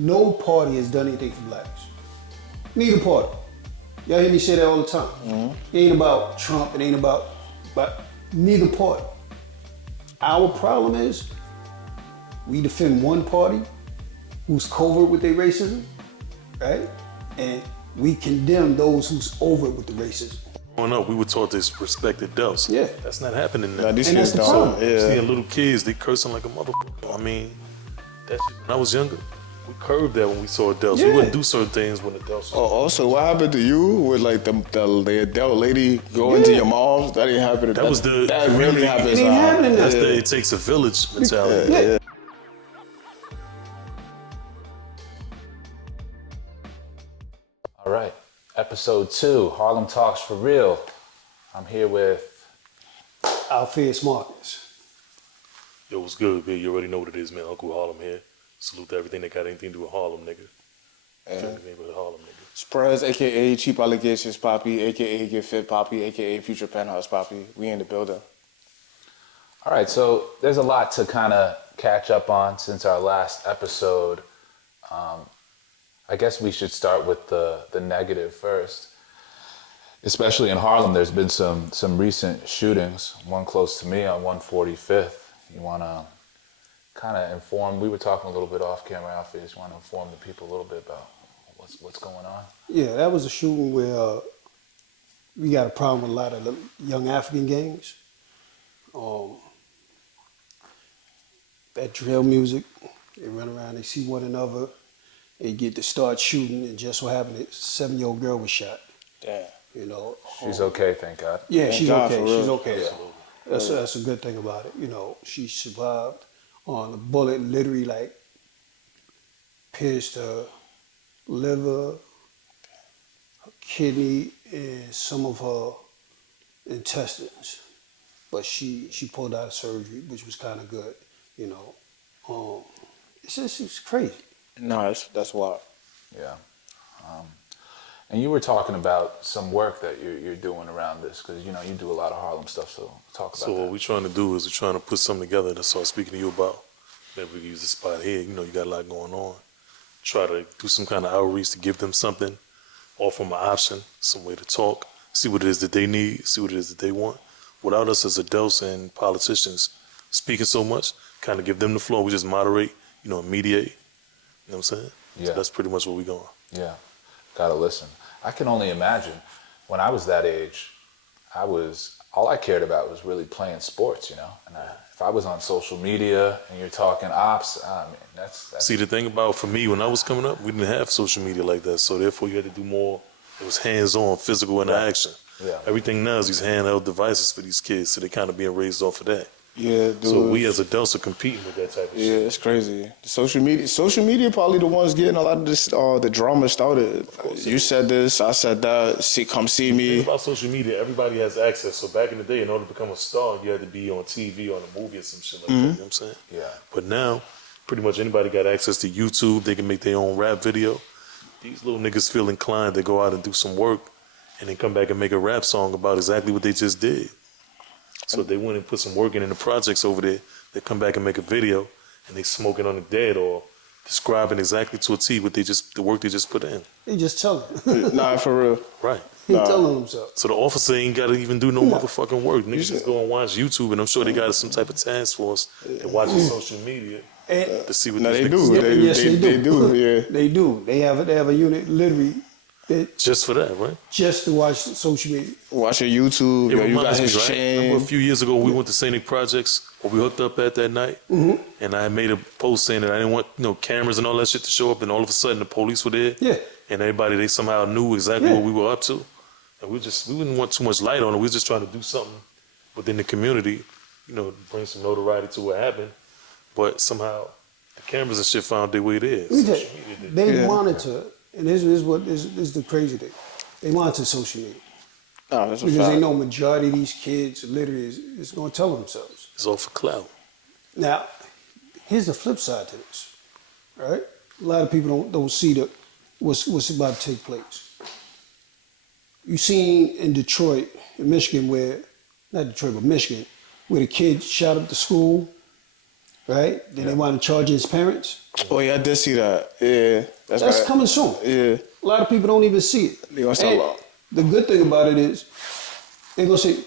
No party has done anything for blacks. Neither party. Y'all hear me say that all the time. Mm-hmm. It ain't about Trump, it ain't about neither party. Our problem is we defend one party who's covert with their racism, right? And we condemn those who's overt with the racism. Growing up, we were taught to respect adults. Yeah. That's not happening now. And that's the problem. Seeing little kids, they cursing like a motherfucker. I mean, that shit, when I was younger, we curbed that when we saw adults. We wouldn't do certain things when adults. Also, what happened to you with like the adult lady going to your mom's? That didn't happen. That really happens. It ain't happening now. It takes a village mentality. Yeah. All right, episode 2, Harlem Talks for Real. I'm here with Alpheus Marcus. Yo, what's good, man? You already know what it is, man. Uncle Harlem here. Salute to everything that got anything to do with Harlem, nigga. Neighborhood Harlem, nigga. Sprez, aka Cheap Allegations Poppy, aka Get Fit Poppy, aka Future Penthouse Poppy. We in the building. All right, so there's a lot to kind of catch up on since our last episode. I guess we should start with the negative first. Especially in Harlem, there's been some recent shootings, one close to me on 145th. You want to kind of inform, we were talking a little bit off camera, Alpheus. You want to inform the people a little bit about what's going on? Yeah, that was a shooting where we got a problem with a lot of the young African gangs. That drill music, they run around, they see one another, they get to start shooting, and just what happened, a 7-year-old girl was shot. Damn. You know. She's okay, thank God. Yeah, Thank she's God, okay. She's okay. Yeah. That's a good thing about it. You know, she survived. The bullet literally like pierced her liver, her kidney, and some of her intestines. But she pulled out of surgery, which was kind of good. You know, it's crazy. No, that's wild. Yeah. And you were talking about some work that you're doing around this, because, you know, you do a lot of Harlem stuff, so talk about that. So what we're trying to do is we're trying to put something together that's what I was speaking to you about. Maybe we can use the spot here. You know, you got a lot going on. Try to do some kind of outreach to give them something, offer them an option, some way to talk, see what it is that they need, see what it is that they want. Without us as adults and politicians speaking so much, kind of give them the floor. We just moderate, you know, mediate. You know what I'm saying? Yeah. So that's pretty much where we're going. Yeah, gotta listen. I can only imagine when I was that age, all I cared about was really playing sports, you know? And if I was on social media and you're talking ops, I mean, that's... See, the thing about, for me, when I was coming up, we didn't have social media like that. So therefore, you had to do more, it was hands-on, physical interaction. Yeah. Everything now is these handheld devices for these kids, so they're kind of being raised off of that. Yeah, dude. So we as adults are competing with that type of shit. Yeah, it's crazy. The social media probably the ones getting a lot of this, the drama started. You said this, I said that. Come see me. The thing about social media, everybody has access. So back in the day, in order to become a star, you had to be on TV, on a movie, or some shit like that. You know what I'm saying? Yeah. But now, pretty much anybody got access to YouTube. They can make their own rap video. These little niggas feel inclined to go out and do some work, and then come back and make a rap song about exactly what they just did. So they went and put some work in the projects over there. They come back and make a video, and they smoking on the dead or describing exactly to a T what the work they just put in. They just tell them. Nah, for real. Right. He telling themselves. So the officer ain't got to even do no motherfucking work. Niggas just go and watch YouTube, and I'm sure they got some type of task force that watches social media to see what they these do. niggas do. Yes, they do. Yeah. They do. They have a unit literally Just for that, right? just to watch social media. Watching YouTube, It you got reminds me, his right? chain. Remember a few years ago we went to Scenic Projects, where we hooked up at that night, and I made a post saying that I didn't want cameras and all that shit to show up, and all of a sudden the police were there, Yeah. and everybody, they somehow knew exactly what we were up to, and we didn't want too much light on it. We were just trying to do something within the community, bring some notoriety to what happened, but somehow the cameras and shit found their way there. Social media did. They monitor, and this is what is the crazy thing. They monitor social media. Nah, that's a Because fact. they know majority of these kids literally is going to tell themselves. It's all for clout. Now, here's the flip side to this, right? A lot of people don't see what's about to take place. You seen in Detroit, in Michigan, not Detroit, but Michigan, where the kid shot up the school right? Then they want to charge his parents. Oh yeah, I did see that. Yeah, That's right. coming soon. Yeah, A lot of people don't even see it. They gonna start And law. the good thing about it is they're gonna say,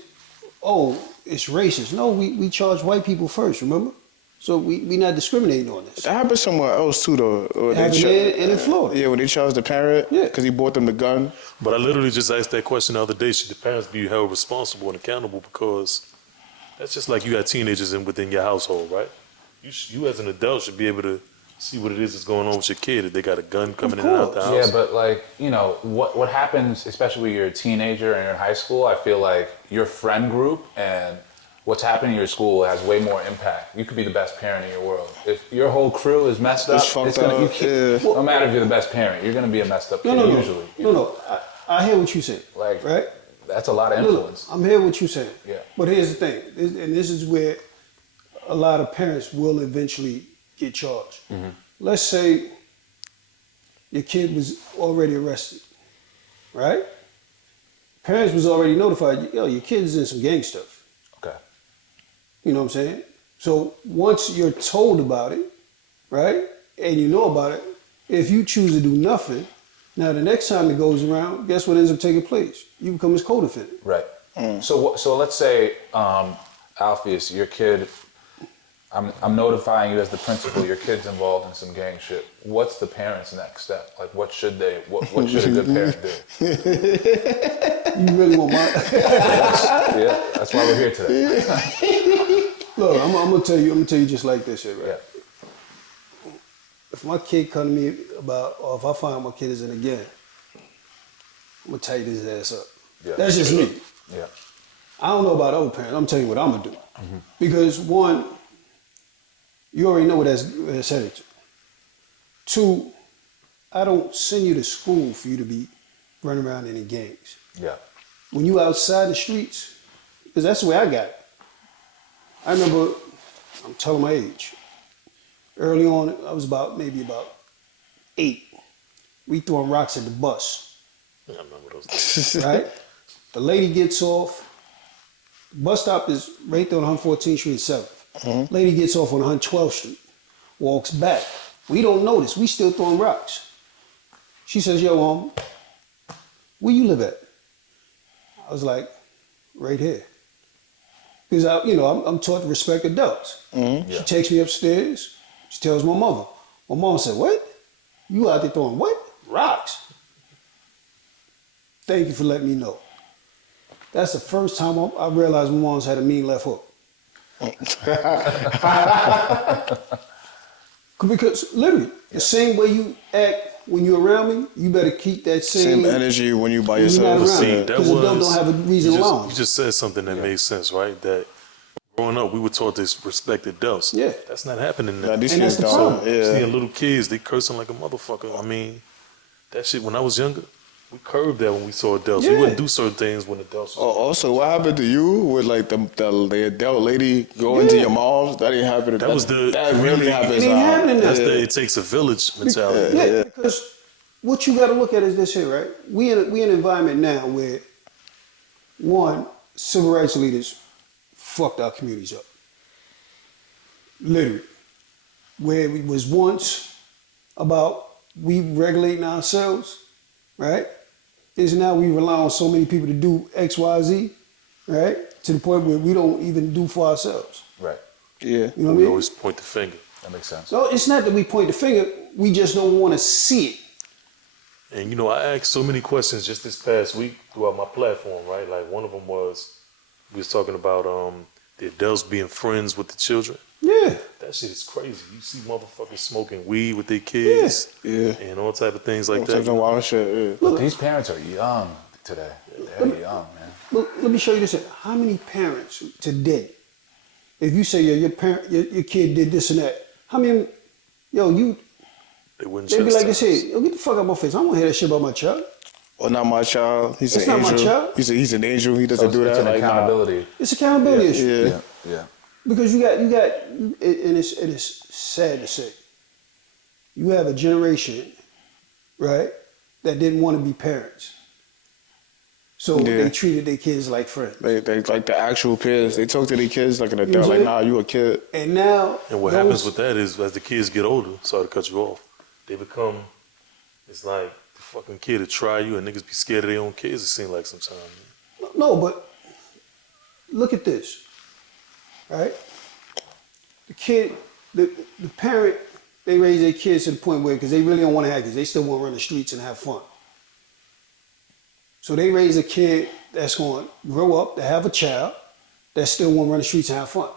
"Oh, it's racist." No, we charge white people first. Remember? So we not discriminating on this. that happened somewhere else too, though. It happened in Florida. Yeah, when they charged the parent Yeah. because he bought them the gun. But I literally just asked that question the other day. Should the parents be held responsible and accountable? Because that's just like you got teenagers within your household, right? You as an adult should be able to see what it is that's going on with your kid. If they got a gun coming in and out the house. Yeah, but like, you know, what happens, especially when you're a teenager and you're in high school, I feel like your friend group and what's happening in your school has way more impact. You could be the best parent in your world. If your whole crew is messed up, fucked up, no matter if you're the best parent, you're going to be a messed up kid usually. No. I hear what you said. Like, right? That's a lot of influence. I'm hearing what you're saying. Yeah. But here's the thing, and this is where a lot of parents will eventually get charged. Mm-hmm. Let's say your kid was already arrested, right? Parents was already notified, yo, your kid is in some gang stuff. Okay. You know what I'm saying? So once you're told about it, right, and you know about it, if you choose to do nothing, now the next time it goes around, guess what ends up taking place? You become his co-defendant. Right. So let's say, Alpheus, your kid, I'm notifying you as the principal, your kid's involved in some gang shit. What's the parent's next step? Like, what should a good parent do? You really want my... Yeah, that's why we're here today. Look, I'm gonna tell you just like this shit, right? Yeah. If my kid come to me about, or if I find my kid is in a gang, I'm gonna tighten his ass up. Yeah. That's just me. Yeah. I don't know about other parents. I'm telling you what I'm gonna do. Mm-hmm. Because one, you already know what that's headed to. Two, I don't send you to school for you to be running around in gangs. Yeah. When you outside the streets, because that's the way I got it. I remember, I'm telling my age. Early on, I was maybe about 8. We throwing rocks at the bus. I remember those days. Right? The lady gets off. The bus stop is right there on 114th Street, 7th. Mm-hmm. Lady gets off on 112th Street, walks back. We don't notice. We still throwing rocks. She says, yo, where you live at? I was like, right here. Because I'm taught to respect adults. Mm-hmm. She takes me upstairs. She tells my mother. My mom said, what? You out there throwing what? Rocks. Thank you for letting me know. That's the first time I realized my mom's had a mean left hook. Because literally, the same way you act when you're around me, you better keep that same energy when you by yourself. Because adults don't have a reason alone. You just said something that made sense, right? That growing up, we were taught to respect adults. Yeah. That's not happening now. And that's the problem. Seeing little kids, they cursing like a motherfucker. I mean, that shit, when I was younger, we curbed that when we saw adults. We wouldn't do certain things when adults was Also, what happened to you with like the adult lady going to your mom's? That didn't happen. That really happens. It ain't happening now. That's the it takes a village mentality. Yeah, because what you got to look at is this here, right? We in an environment now where, one, civil rights leaders fucked our communities up. Literally. Where it was once about we regulating ourselves, right? Is now we rely on so many people to do X, Y, Z, right? To the point where we don't even do for ourselves. Right. Yeah. You know what I We mean? always point the finger. That makes sense. No, it's not that we point the finger. We just don't want to see it. And I asked so many questions just this past week throughout my platform, right? Like one of them was, we was talking about the adults being friends with the children. Yeah. That shit is crazy. You see motherfuckers smoking weed with their kids, and all type of things like that. Wild shit. Look, these parents are young today. They're young, man. Look, let me show you this. How many parents today, if you say your kid did this and that, how many, They wouldn't they'd be like this chastise. here, get the fuck out my face. I don't want to hear that shit about my child. Or not my child. He's It's an not my angel. child. He's an angel. He doesn't do It's that. an accountability. It's accountability issue. Yeah. Because you got, and it's sad to say, you have a generation, right, that didn't want to be parents. So they treated their kids like friends. They like the actual peers. They talk to their kids like an adult. Like, nah, you a kid. And now, And what happens with that is, as the kids get older, sorry to cut you off, they become, it's like the fucking kid to try you, and niggas be scared of their own kids, it seems like sometimes. No, but look at this, right? The kid, the parent, they raise their kids to the point where, because they really don't want to have kids, they still want to run the streets and have fun. So they raise a kid that's going to grow up to have a child that still want to run the streets and have fun.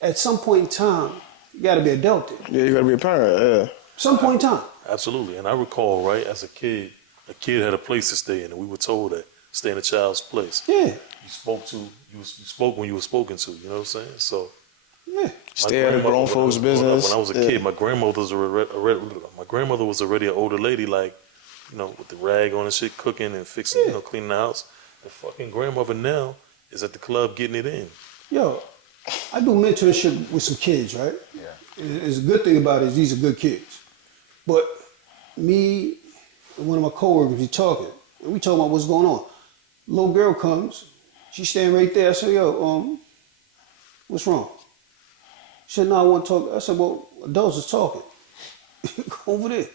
At some point in time, you got to be adulted. Yeah, you got to be a parent, yeah. Some point in time. Absolutely. And I recall, right, as a kid had a place to stay in, and we were told that stay in a child's place. Yeah. You spoke when you were spoken to, you know what I'm saying? So Yeah. Stay out of grown folks' business. When I was a kid, my grandmother was already an older lady, like, you know, with the rag on and shit, cooking and fixing, you know, cleaning the house. The fucking grandmother now is at the club getting it in. Yo, I do mentorship with some kids, right? Yeah. And it's a good thing about it is these are good kids. But me and one of my coworkers, we talking, and we talking about what's going on. Little girl comes, she's standing right there. I said, yo, what's wrong? She said, no, I want to talk. I said, well, adults is talking. Go over there.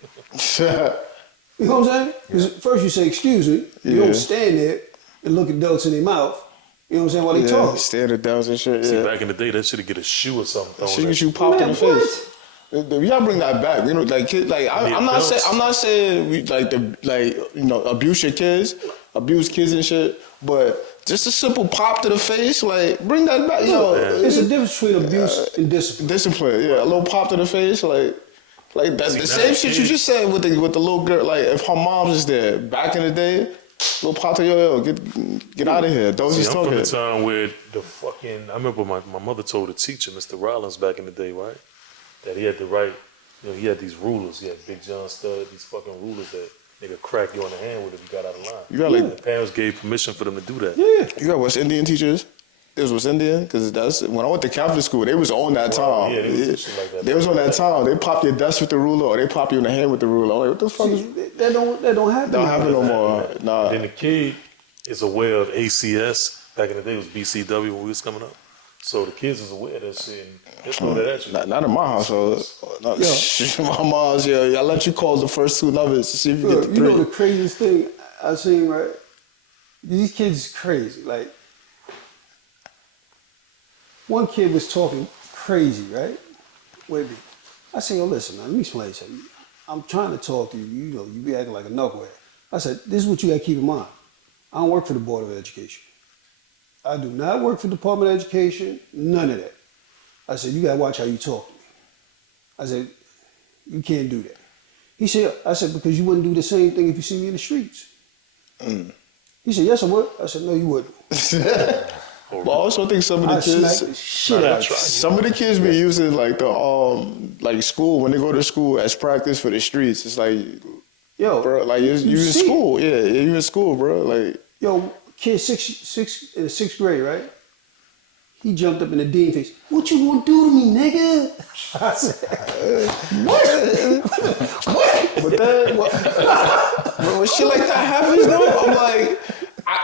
You know what I'm saying? Because first you say, excuse me. You don't stand there and look adults in their mouth. You know what I'm saying? While they talking. Stare at adults and shit. See, back in the day, that should get a shoe or something. She get you popped in the face. We gotta bring that back. You know, like I'm not saying we abuse your kids, abuse kids and shit, but just a simple pop to the face, like bring that back. It's a difference between abuse and discipline. Discipline, yeah, a little pop to the face, like that's the same shit you just said with the little girl. Like if her mom's just there back in the day, little pop to yo, get out of here. Those just talking. I'm from the time where I remember my mother told a teacher, Mr. Rollins, back in the day, right, that he had the right, you know, he had these rulers. He had Big John Stud, these fucking rulers that nigga crack you on the hand with if you got out of line. You got the parents gave permission for them to do that. Yeah. You got West Indian teachers? It was West Indian? Because that's when I went to Catholic school, they was on that time. Yeah, like that. They was on that time. They pop your desk with the ruler or they pop you in the hand with the ruler. I'm like, what the fuck is that don't happen. Don't happen no more. Nah. Then the kid is aware of ACS. Back in the day, it was BCW when we was coming up. So the kids is aware of that shit and they throw that at you. Not in my household. My mom's, I let you call the first two numbers to see if you get the three. You know the craziest thing I seen, right? These kids is crazy. Like, one kid was talking crazy, right? Wait a minute. I said, yo, listen, man, let me explain something. I'm trying to talk to you. You know, you be acting like a knucklehead. I said, this is what you got to keep in mind. I don't work for the Board of Education. I do not work for the Department of Education, none of that. I said, you got to watch how you talk to me. I said, you can't do that. He said, I said, because you wouldn't do the same thing if you see me in the streets. He said, yes, I would. I said, no, you wouldn't. But I also think some of the some of the kids be using like the like school when they go to school as practice for the streets. It's like, yo, bro, like you in school, you in school, bro. Like, yo, kid in the sixth grade, right? He jumped up in the dean face. What you gonna do to me, nigga? I said, what? What? But then, when shit like that happens, though, I'm like.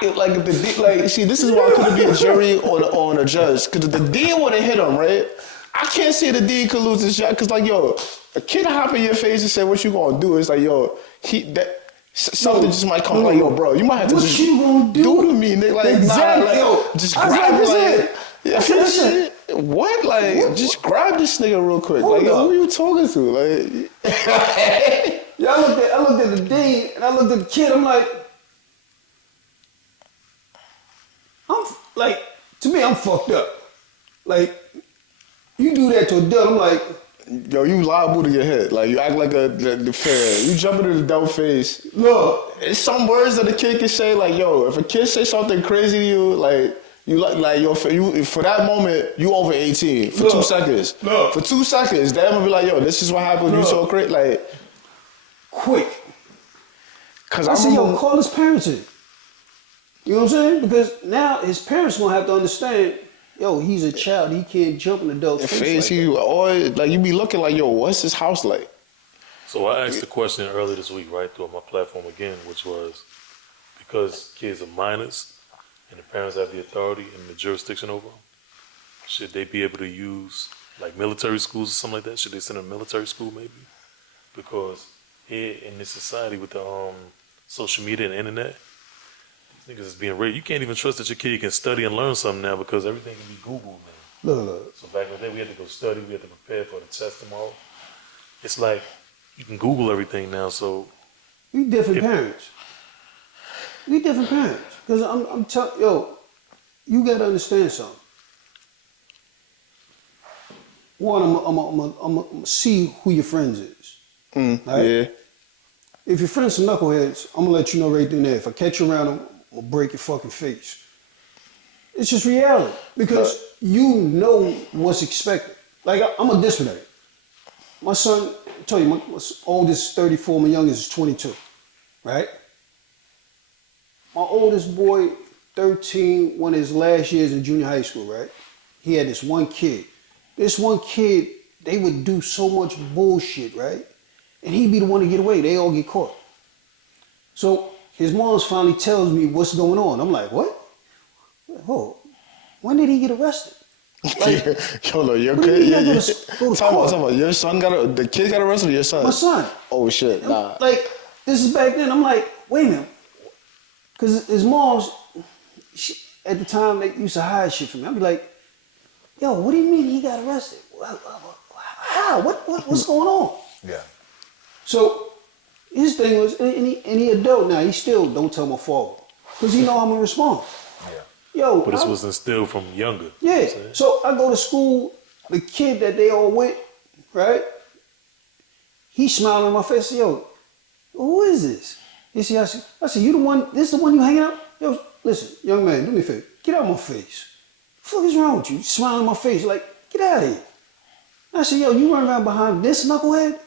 See, this is why I couldn't be a jury or a judge. Because the dean would have hit him, right? I can't see the dean could lose his shot. Because, like, yo, a kid hop in your face and say, what you gonna do? It's like, yo, something just might come like, yo, bro, you might have to what just you gonna do to me, nigga. Like, exactly. nah, Yo, just grab it. What? Like, just grab this nigga real quick. Hold like, yo, up. who you talking to? Like, Yeah, I looked at the dean and I looked at the kid. I'm like, to me, I'm fucked up. Like, you do that to a adult, I'm like, yo, you liable to get hit. Like, you act like the fair. You jump into the adult face. look, It's some words that a kid can say, like, yo, if a kid say something crazy to you, yo, for that moment, you over 18 for 2 seconds. Look. For 2 seconds, they're gonna be like, yo, this is what happened. You so crazy, like, quick. cause I I said, remember, yo, call his parents in. You know what I'm saying? Because now his parents gonna have to understand, yo, he's a child. He can't jump in adult's face. you be looking like, yo, what's this house like? So I asked the question earlier this week, right, through my platform again, which was, because kids are minors and the parents have the authority and the jurisdiction over them, should they be able to use like military schools or something like that? Should they send them to military school maybe? Because here in this society with the social media and the internet, these niggas is being raised. You can't even trust that your kid can study and learn something now because everything can be Googled now. Look. So back in the day, we had to go study. We had to prepare for the test tomorrow. It's like you can Google everything now. So We different parents. We different parents. Because I'm telling, you got to understand something. One, I'm gonna see who your friends is. Right? Yeah. If your friends are knuckleheads, I'm gonna let you know right then and there. If I catch you around them, I'm gonna break your fucking face. It's just reality because you know what's expected. Like I'm a disciplinary. My son, I tell you, my oldest is 34, my youngest is 22, right? My oldest boy, 13, one of his last years in junior high school, right? He had this one kid. This one kid, they would do so much bullshit, right? And he'd be the one to get away. They all get caught. So his mom's finally tells me what's going on. I'm like, what? Oh, when did he get arrested? Like, Yo, your what do you kid, mean I gotta go to court? Talk about, your son the kid got arrested or your son? My son. Oh shit, nah. Like, this is back then. I'm like, wait a minute. Because his mom's, at the time, they used to hide shit from me. I'd be like, yo, what do you mean he got arrested? How? What's going on? Yeah. So his thing was, any adult now, he still don't tell my father. Because he know I'm going to respond. Yeah. Yo, but this was instilled from younger. yeah. You know what I'm saying? So I go to school, the kid that they all with, right? He smiling in my face. I said, yo, who is this? He said, I said, you the one, this the one you hanging out? Yo, listen, young man, do me a favor. Get out of my face. What the fuck is wrong with you? Smiling in my face, like, get out of here. I said, yo, you run around behind this knucklehead?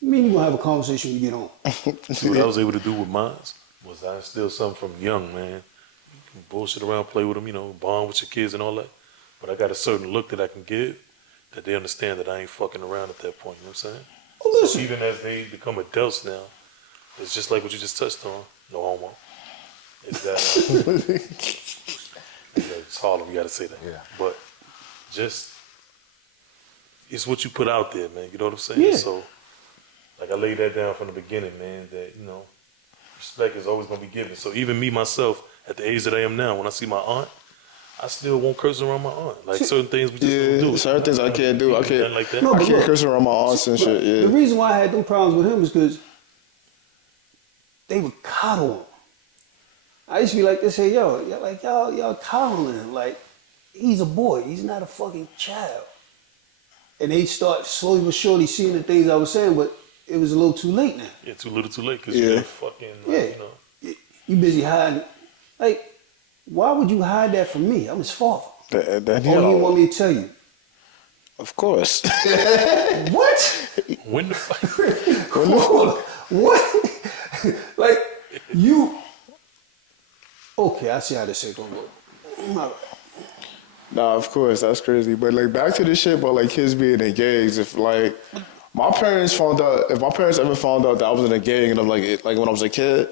You mean you gonna have a conversation when you get home? So what I was able to do with mine was I instilled something from young, man. You can bullshit around, play with them, bond with your kids and all that. But I got a certain look that I can give that they understand that I ain't fucking around at that point, you know what I'm saying? Oh, So listen. even as they become adults now, it's just like what you just touched on, no homo. Is that it's Harlem, you gotta say that. Yeah. But just, it's what you put out there, man, you know what I'm saying? Yeah. So, like I laid that down from the beginning, man, that, respect is always gonna be given. So even me, myself, at the age that I am now, when I see my aunt, I still won't curse around my aunt. Like certain things we just don't do. Certain things I can't do. I can't. Nothing like that. No, I but can't look, curse around my aunts and shit. The Yeah. reason why I had them problems with him is because they would coddle him. I used to be like this, hey, y'all coddling him. Like, he's a boy. He's not a fucking child. And they start slowly but surely seeing the things I was saying, but it was a little too late now. Yeah, too little, too late. Cause Yeah. you're fucking, Yeah. You busy hiding. Like, why would you hide that from me? I'm his father. That, Or he want me to tell you. Of course. What? when the fuck? What? Like, you... Okay, I see how this shit gonna go. Nah, of course, that's crazy. But like back to the shit about like kids being in gangs. If like my parents ever found out that I was in a gang and I'm like when I was a kid,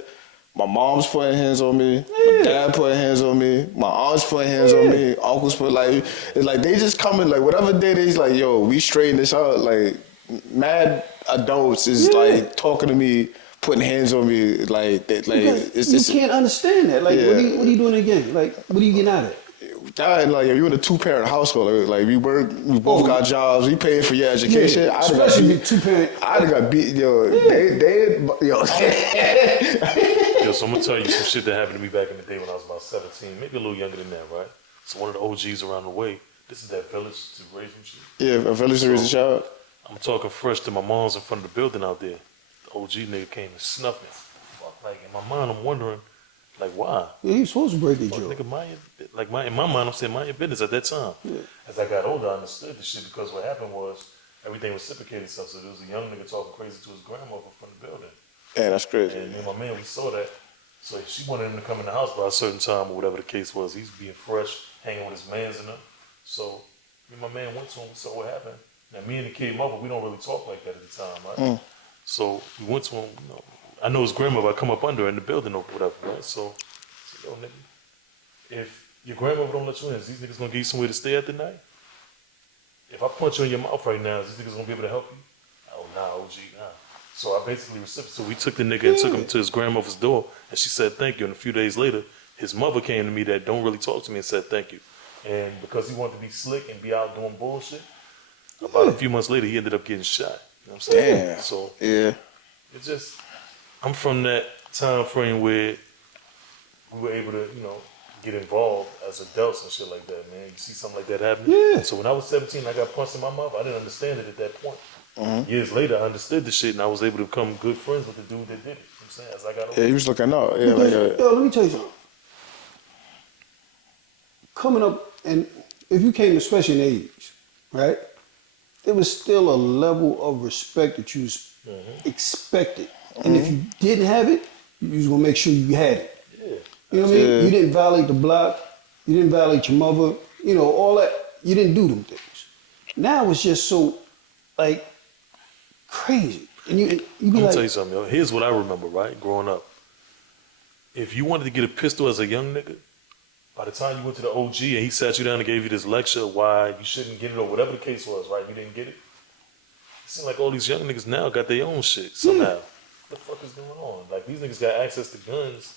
my mom's putting hands on me, my dad putting hands on me, my aunts putting hands on me, uncles put it's like they just coming like whatever day they's like, yo, we straighten this out. Like mad adults is like talking to me, putting hands on me, like that. Like You can't understand that. Like, what are you doing again? Like, what are you getting out of it? God, like if you in a 2-parent household, like we work, we both got jobs, we paying for your education. Yeah, I'd have got especially beat. 2-parent. I'd have got beat. Yo, yo. Yo, so I'm gonna tell you some shit that happened to me back in the day when I was about 17, maybe a little younger than that, right? So one of the OGs around the way, this is that village to raise some shit. Yeah, a village to raise a child. I'm talking fresh to my mom's in front of the building out there. The OG nigga came and snuffed me. Fuck, like in my mind, I'm wondering, like, why? Yeah, you supposed to break the Fuck, joke. nigga, in my mind, I'm saying mind your business at that time. Yeah. As I got older, I understood this shit because what happened was everything reciprocated itself. So there was a young nigga talking crazy to his grandmother from the building. Yeah, that's crazy. And me and my man, we saw that. So she wanted him to come in the house by a certain time or whatever the case was. He's being fresh, hanging with his mans and them. So me and my man went to him, we saw what happened. Now me and the kid mother, we don't really talk like that at the time, right? So we went to him, I know his grandmother. I come up under her in the building or whatever, right? So yo, nigga, if your grandmother don't let you in, is these niggas gonna give you somewhere to stay at the night? If I punch you in your mouth right now, is these niggas gonna be able to help you? Oh, nah, OG, nah. So I basically reciprocated. So we took the nigga and took him to his grandmother's door, and she said thank you. And a few days later, his mother came to me that don't really talk to me and said thank you. And because he wanted to be slick and be out doing bullshit, about a few months later, he ended up getting shot. You know what I'm saying? Damn. So Yeah. it just, I'm from that time frame where we were able to, you know, get involved as adults and shit like that, man. You see something like that happening? Yeah. So when I was 17, I got punched in my mouth. I didn't understand it at that point. Years later, I understood the shit, and I was able to become good friends with the dude that did it. You know what I'm saying? As I got older. Yeah, he was looking out. Yeah, Because, yo, let me tell you something. Coming up, and if you came, especially in the 80s, right, there was still a level of respect that you expected. And if you didn't have it, you was going to make sure you had it. Yeah. You know what I mean? Yeah. You didn't violate the block. You didn't violate your mother. You know, all that. You didn't do them things. Now it's just so, like, crazy. And you be I'm gonna like, tell you something, yo. Here's what I remember, right? Growing up. If you wanted to get a pistol as a young nigga, by the time you went to the OG and he sat you down and gave you this lecture why you shouldn't get it or whatever the case was, right? You didn't get it. It seems like all these young niggas now got their own shit somehow. What the fuck is going on? Like, these niggas got access to guns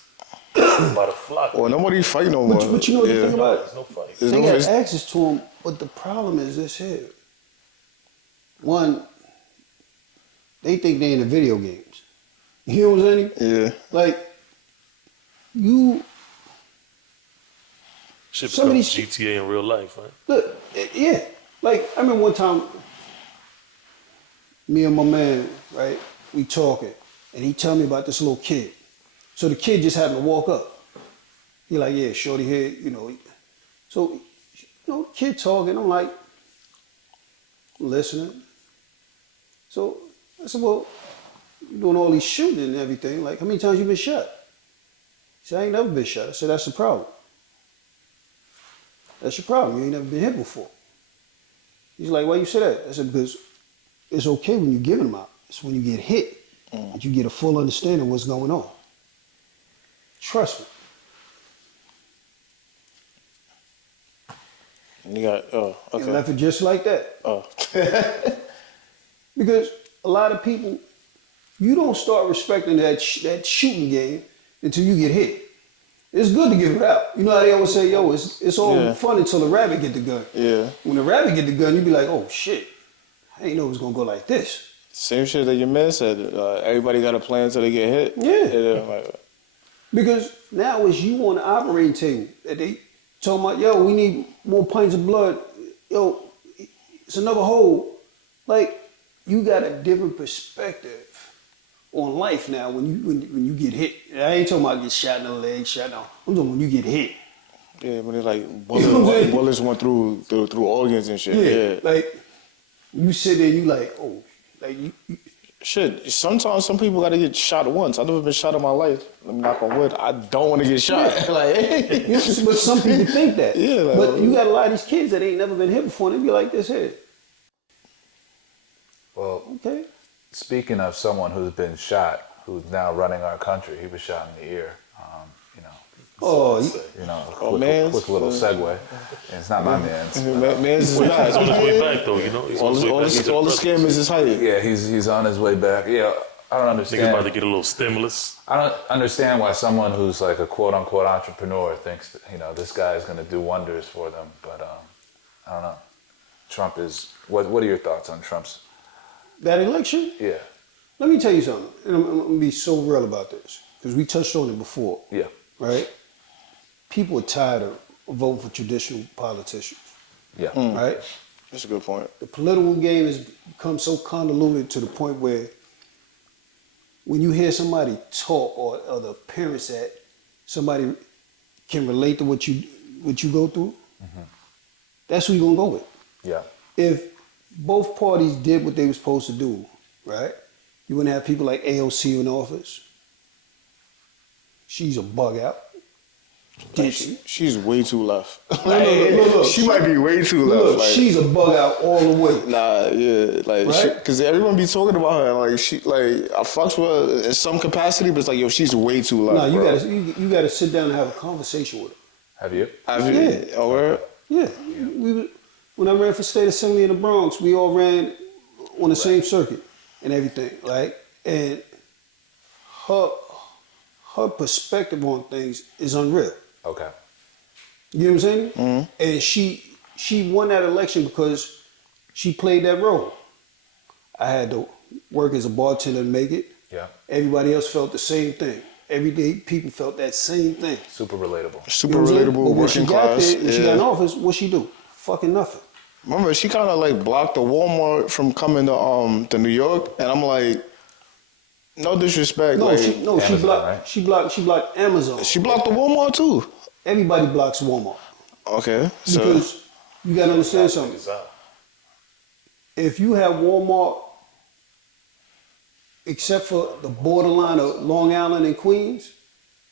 by the flock. Well, nobody fight no more. but you know the thing about it? There's no fight. There's They no- got it's- access to them, but the problem is this here. One, they think they in the video games. You know what I'm saying? Yeah. Like, you, Shit some of becomes these- GTA in real life, right? look, yeah. Like, I remember one time, me and my man, right, we talking, and he tell me about this little kid. So the kid just happened to walk up. He like, yeah, shorty here, you know. So, you know, kid talking, I'm like, listening. So I said, well, you doing all these shooting and everything. Like, how many times you been shot? He said, I ain't never been shot. I said, that's the problem. That's your problem. You ain't never been hit before. He's like, why you say that? I said, because it's okay when you're giving them out. It's when you get hit that you get a full understanding of what's going on. Trust me. You got, oh, And okay. left it just like that. Oh. Because a lot of people, you don't start respecting that shooting game until you get hit. It's good to give it out. You know how they always say, yo, it's all Yeah. fun until the rabbit get the gun. Yeah. When the rabbit get the gun, you be like, oh shit, I didn't know it was gonna go like this. Same shit that your man said. Everybody got a plan until they get hit. Yeah. Like, Because now it's you on the operating table that they talking about, yo, we need more pints of blood. Yo, it's another hole. Like, you got a different perspective on life now when you get hit. I ain't talking about get shot in the leg, shot down. I'm talking when you get hit. yeah, when they like You know what I'm saying? bullets went through organs and shit. Yeah. Like, you sit there, you like, oh, like you Shit, sometimes some people gotta get shot once. I've never been shot in my life. Let me knock on wood. I don't want to get shot. Like, but some people think that. Yeah, like, but you got a lot of these kids that ain't never been hit before, and they be like this here. Well, Okay. speaking of someone who's been shot, who's now running our country, he was shot in the ear. Oh, A man's- quick little segue. And it's not my man's. man's is He's on his way not. back, though, you know? He's on All his way back. He's the scammers is hiding. Yeah, he's on his way back. Yeah, I don't Niggas about understand. to get a little stimulus. I don't understand why someone who's like a quote unquote entrepreneur thinks that, this guy is going to do wonders for them. But I don't know. Trump is. What are your thoughts on Trump's? that election? Yeah, Let me tell you something, and I'm gonna be so real about this because we touched on it before, yeah, right? People are tired of voting for traditional politicians, yeah. right? That's a good point. The political game has become so convoluted to the point where when you hear somebody talk or the appearance that somebody can relate to what you go through, that's who you're gonna go with. Yeah. If both parties did what they were supposed to do, right? You wouldn't have people like AOC in office. She's a bug out. Did she? She's way too left. Look, she might be way too left. Look, like, she's a bug out all the way. Nah, yeah, like, Right? because everyone be talking about her, like, I fucks with her in some capacity, but it's like, yo, she's way too left. Nah, bro. you gotta sit down and have a conversation with her. Have you? Yeah. Oh, word? Yeah, when I ran for state assembly in the Bronx, we all ran on the same circuit and everything, like, and her perspective on things is unreal. Okay. You know what I'm saying? Mm-hmm. And she won that election because she played that role. I had to work as a bartender to make it. Yeah. Everybody else felt the same thing. Everyday people felt that same thing. Super relatable. Super You know what I'm saying? relatable, But when she working got class. there, when she got in office, what she do? Fucking nothing. Remember, she kind of like blocked the Walmart from coming to New York, and I'm like, no disrespect. No, like, she blocked. right? She blocked Amazon. she blocked the Walmart too. Everybody blocks Walmart Okay, so because you gotta understand something. If you have Walmart, except for the borderline of Long Island and Queens,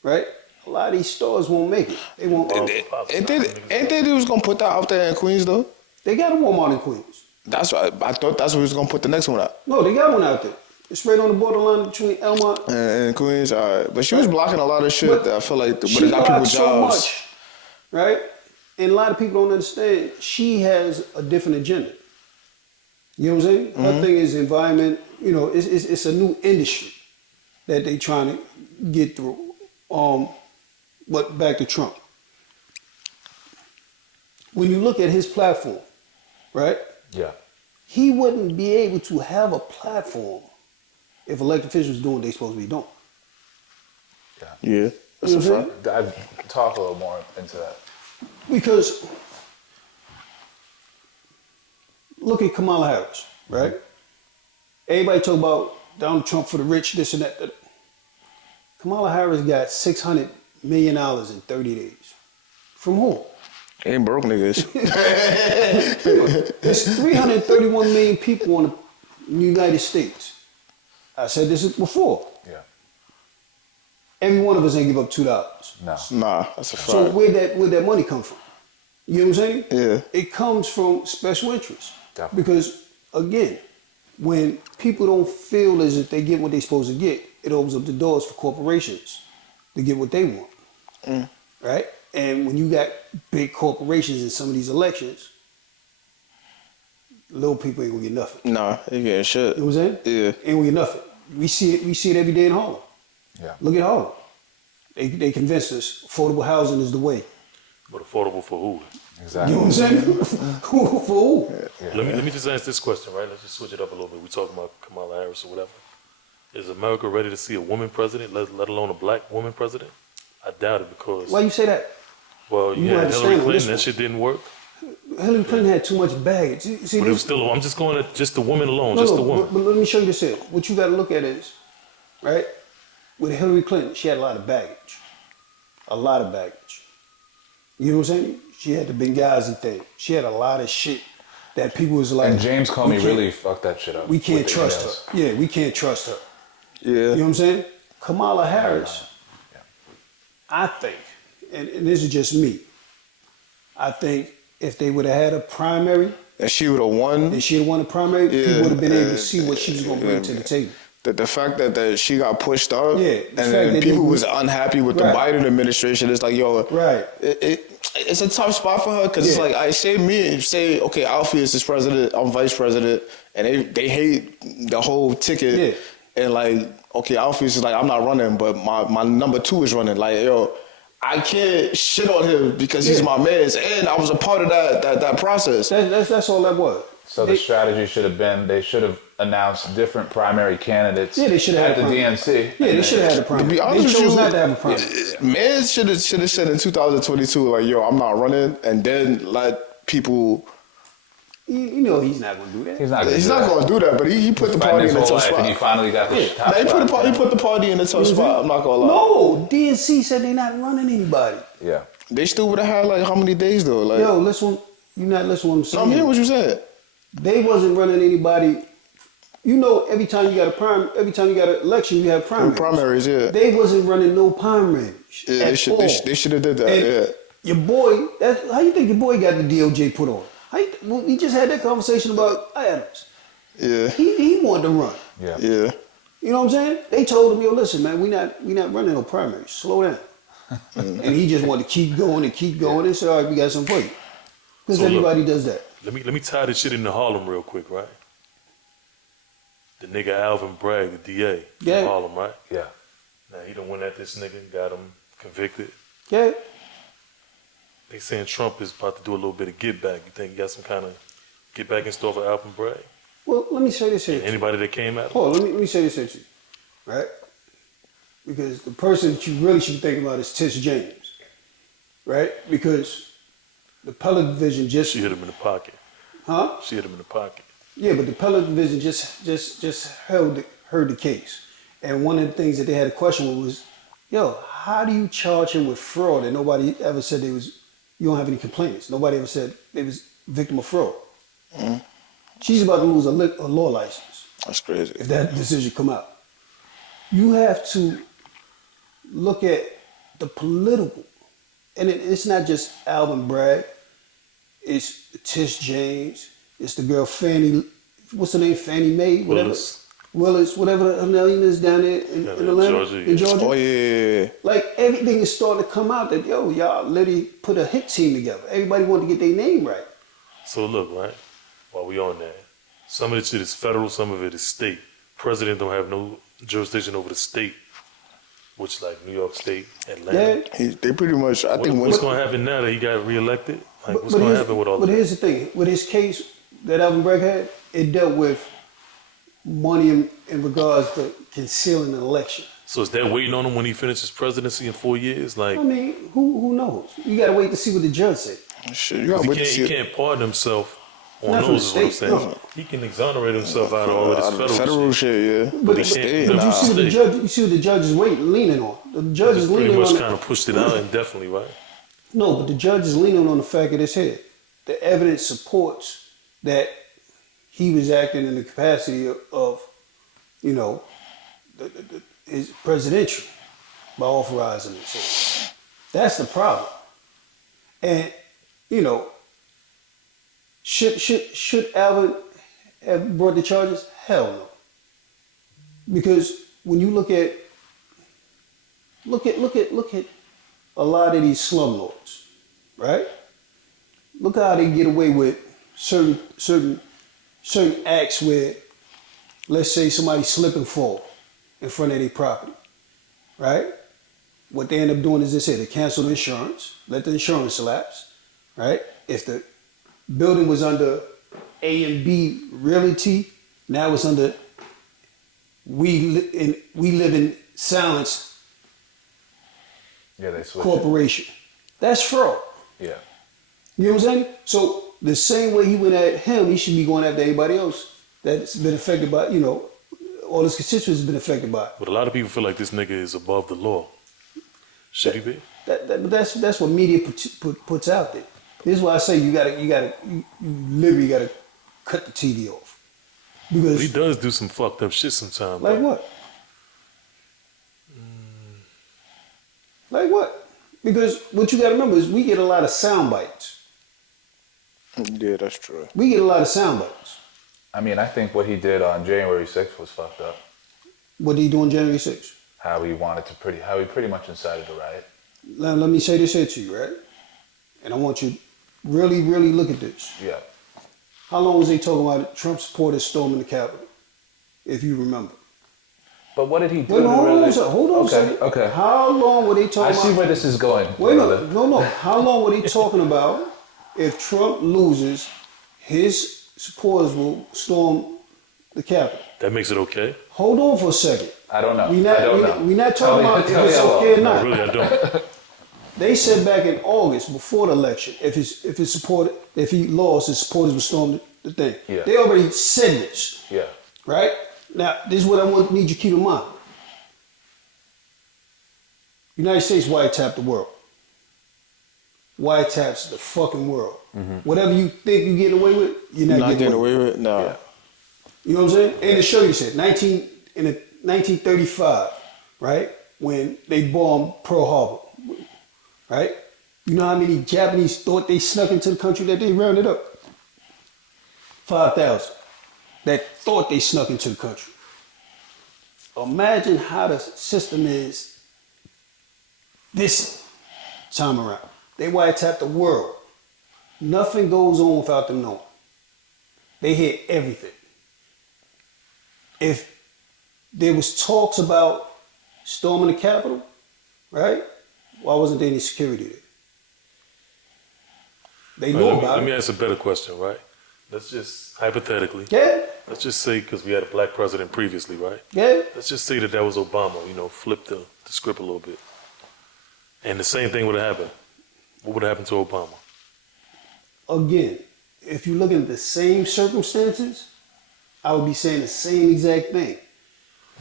right? A lot of these stores won't make it. They won't. ain't they was gonna put that out there in Queens though? They got a Walmart in Queens. That's what I thought. That's where we was gonna put the next one out. No, they got one out there. It's right on the borderline between Elmont. And Queens, all right. But she was blocking a lot of shit But that I feel like, but she it got people blocks jobs. so much, right? And a lot of people don't understand. She has a different agenda. You know what I'm saying? Her thing is environment. You know, it's a new industry that they trying to get through. But back to Trump. When you look at his platform, right? Yeah. He wouldn't be able to have a platform if elected officials doing what they're supposed to be doing. Yeah, that's You a know what I'm fact. I'd talk a little more into that. Because look at Kamala Harris, right? Everybody talk about Donald Trump for the rich, this and that. Kamala Harris got $600 million in 30 days. From who? Ain't broke niggas. There's 331 million people in the United States. I said this before. Yeah. Every one of us ain't give up $2. No. Nah, that's a fact. So where'd that money come from? You know what I'm saying? Yeah. It comes from special interests. Definitely. Because again, when people don't feel as if they get what they're supposed to get, it opens up the doors for corporations to get what they want. Right? And when you got big corporations in some of these elections, little people ain't gonna get nothing. Nah, they getting shit. You know what I'm saying? Yeah. Ain't gonna get nothing. We see it every day in Harlem. Yeah. Look at Harlem. They convinced us affordable housing is the way. But affordable for who? Exactly. You know what I'm saying? For who? Yeah. Let me just ask this question, right? Let's just switch it up a little bit. We're talking about Kamala Harris or whatever. Is America ready to see a woman president, let alone a black woman president? I doubt it because, Why you say that? well, You you had understand Hillary on this Clinton, that one. shit didn't work. Hillary Clinton had too much baggage. See, But it was still, I'm just going to just the woman alone, just the woman. But let me show you this here. What you got to look at is, right? With Hillary Clinton, she had a lot of baggage. A lot of baggage. You know what I'm saying? She had the Benghazi thing. She had a lot of shit that people was like. And James Comey really fucked that shit up. We can't with the trust emails. her. Yeah, we can't trust her. Yeah. You know what I'm saying? Kamala Harris, I think, and this is just me, I think if they would have had a primary, And she would have won. and she had won the primary, Yeah, people would have been able to see what she was going to bring to the table. The fact that she got pushed up, Yeah, the and fact then that people they- was unhappy with the Right. Biden administration. It's like, yo, Right. it's a tough spot for her because it's Yeah. like I say, okay, Alfie is president, I'm vice president, and they hate the whole ticket, Yeah. and like, okay, Alfie is like, I'm not running, but my number 2 is running. Like, yo, I can't shit on him because he's Yeah. my man, and I was a part of that process. That's all that was. So the strategy should have been they should have announced different primary candidates Yeah, they should have at had the a primary. DNC. Yeah, they should have had a primary. To be honest They with chose you, not to have a primary. Man should have said in 2022, like, yo, I'm not running, and then let people. You know he's not going to do that. He's not going to He's not going to do that, but he put the party in a tough spot. and he finally got the top Nah, he spot. put the party in a tough spot. I'm not gonna lie. No, DNC said they're not running anybody. Yeah. They still would have had like how many days though? Like, Yo, listen, you're not listening to what I'm saying. I'm hearing what you said. They wasn't running anybody You know, every time you got an election, you have primaries. Primaries, yeah. They wasn't running no primaries. Yeah, they should have did that. And yeah. your boy, how you think your boy got the DOJ put on? We just had that conversation about Adams. Yeah. He wanted to run. Yeah. Yeah. You know what I'm saying? They told him, yo, listen, man, we not running no primaries. Slow down. And he just wanted to keep going and keep going. They said, all right, we got something for you. Because So look, everybody does that. Let me tie this shit into Harlem real quick, right? The nigga Alvin Bragg, the DA Yeah. from Harlem, right? Yeah. Now he done went at this nigga, got him convicted. Yeah. They saying Trump is about to do a little bit of get back. You think he got some kind of get back in store for Alvin Bragg? Well, let me say this here. Anybody that came at him? Paul, let me say this here to you, right? Because the person that you really should be thinking about is Tish James, right? Because the appellate division just... She hit him in the pocket. Huh? She hit him in the pocket. Yeah, but the appellate division just heard the case. And one of the things that they had a question with was, yo, how do you charge him with fraud? And nobody ever said you don't have any complainants. Nobody ever said they was victim of fraud. Mm-hmm. She's about to lose a law license. That's crazy. If that decision come out. You have to look at the political. And it's not just Alvin Bragg. It's Tish James. It's the girl Fannie, what's her name? Fannie Mae? Willis, whatever her name is down there in Atlanta, in Georgia. Oh, yeah. Like, everything is starting to come out that, yo, y'all literally put a hit team together. Everybody wanted to get their name right. So look, right, while we on that, some of the shit is federal, some of it is state. President don't have no jurisdiction over the state, which like New York State, Atlanta. Yeah. They pretty much, I think... What's going to happen now that he got reelected? Like, what's going to happen with all But that? here's the thing. With his case that Alvin Bragg had, it dealt with money in regards to concealing an election. So is that waiting on him when he finishes presidency in 4 years? Like, I mean, who knows? You got to wait to see what the judge said. Shit, you gotta wait to see he it. can't pardon himself on Not from those, is what I'm the saying. state, no. He can exonerate himself out of all of this Federal shit. shit, yeah. But he can't. you Nah. see what the judge. You see what the judge is leaning on. The judge Just is pretty leaning much on. kind of pushed it out indefinitely, right? No, but the judge is leaning on the fact of his head. The evidence supports that he was acting in the capacity of you know, his presidential by authorizing it. So that's the problem. And you know, should Alvin have brought the charges? Hell no. Because when you look at a lot of these slumlords, right? Look how they get away with certain acts where, let's say somebody slip and fall in front of their property, right? What they end up doing is they cancel the insurance, let the insurance lapse, right? If the building was under A and B Realty, now it's under We Live in Silence Yeah, they switched. Corporation. That's fraud. Yeah. You know what I'm saying? So the same way he went at him, he should be going after everybody else that's been affected by, you know, all his constituents have been affected by it. But a lot of people feel like this nigga is above the law. Should he be? That's what media puts out there. This is why I say you literally gotta cut the TV off. Because But he does do some fucked up shit sometimes. like what? Like what? Because what you gotta remember is we get a lot of sound bites. Yeah, that's true. We get a lot of sound bites. I mean, I think what he did on January 6th was fucked up. What did he do on January 6th? How he pretty much incited the riot. Let me say this here to you, right? And I want you to really, really look at this. Yeah. How long was they talking about Trump supporters storming the Capitol? If you remember. But what did he do? Wait, hold on a really... second. Hold on a second. Okay. How long were they talking I about? see where this is going. Wait a brother. minute. No. How long were they talking about if Trump loses, his supporters will storm the Capitol? That makes it okay? Hold on for a second. I don't know. We're not talking about if it's okay or No, not. really, I don't. They said back in August, before the election, if he lost, his supporters would storm the thing. Yeah. They already said this, Yeah. right? Now, this is what I need you to keep in mind. United States wiretapped the world. Wiretaps the fucking world. Mm-hmm. Whatever you think you're getting away with, you're not getting away with it. No. Yeah. You know what I'm saying? And to show you shit, 1935, right? When they bombed Pearl Harbor, right? You know how many Japanese thought they snuck into the country that they rounded up? 5,000 that thought they snuck into the country. Imagine how the system is this time around. They wiretap the world. Nothing goes on without them knowing. They hear everything. If there was talks about storming the Capitol, right? Why wasn't there any security there? They know about it. Let me ask a better question, right? Let's just, hypothetically, Yeah, let's just say, because we had a black president previously, right? yeah. Let's just say that was Obama, flip the script a little bit. And the same thing would have happened. What would have happened to Obama? Again, if you look at the same circumstances, I would be saying the same exact thing.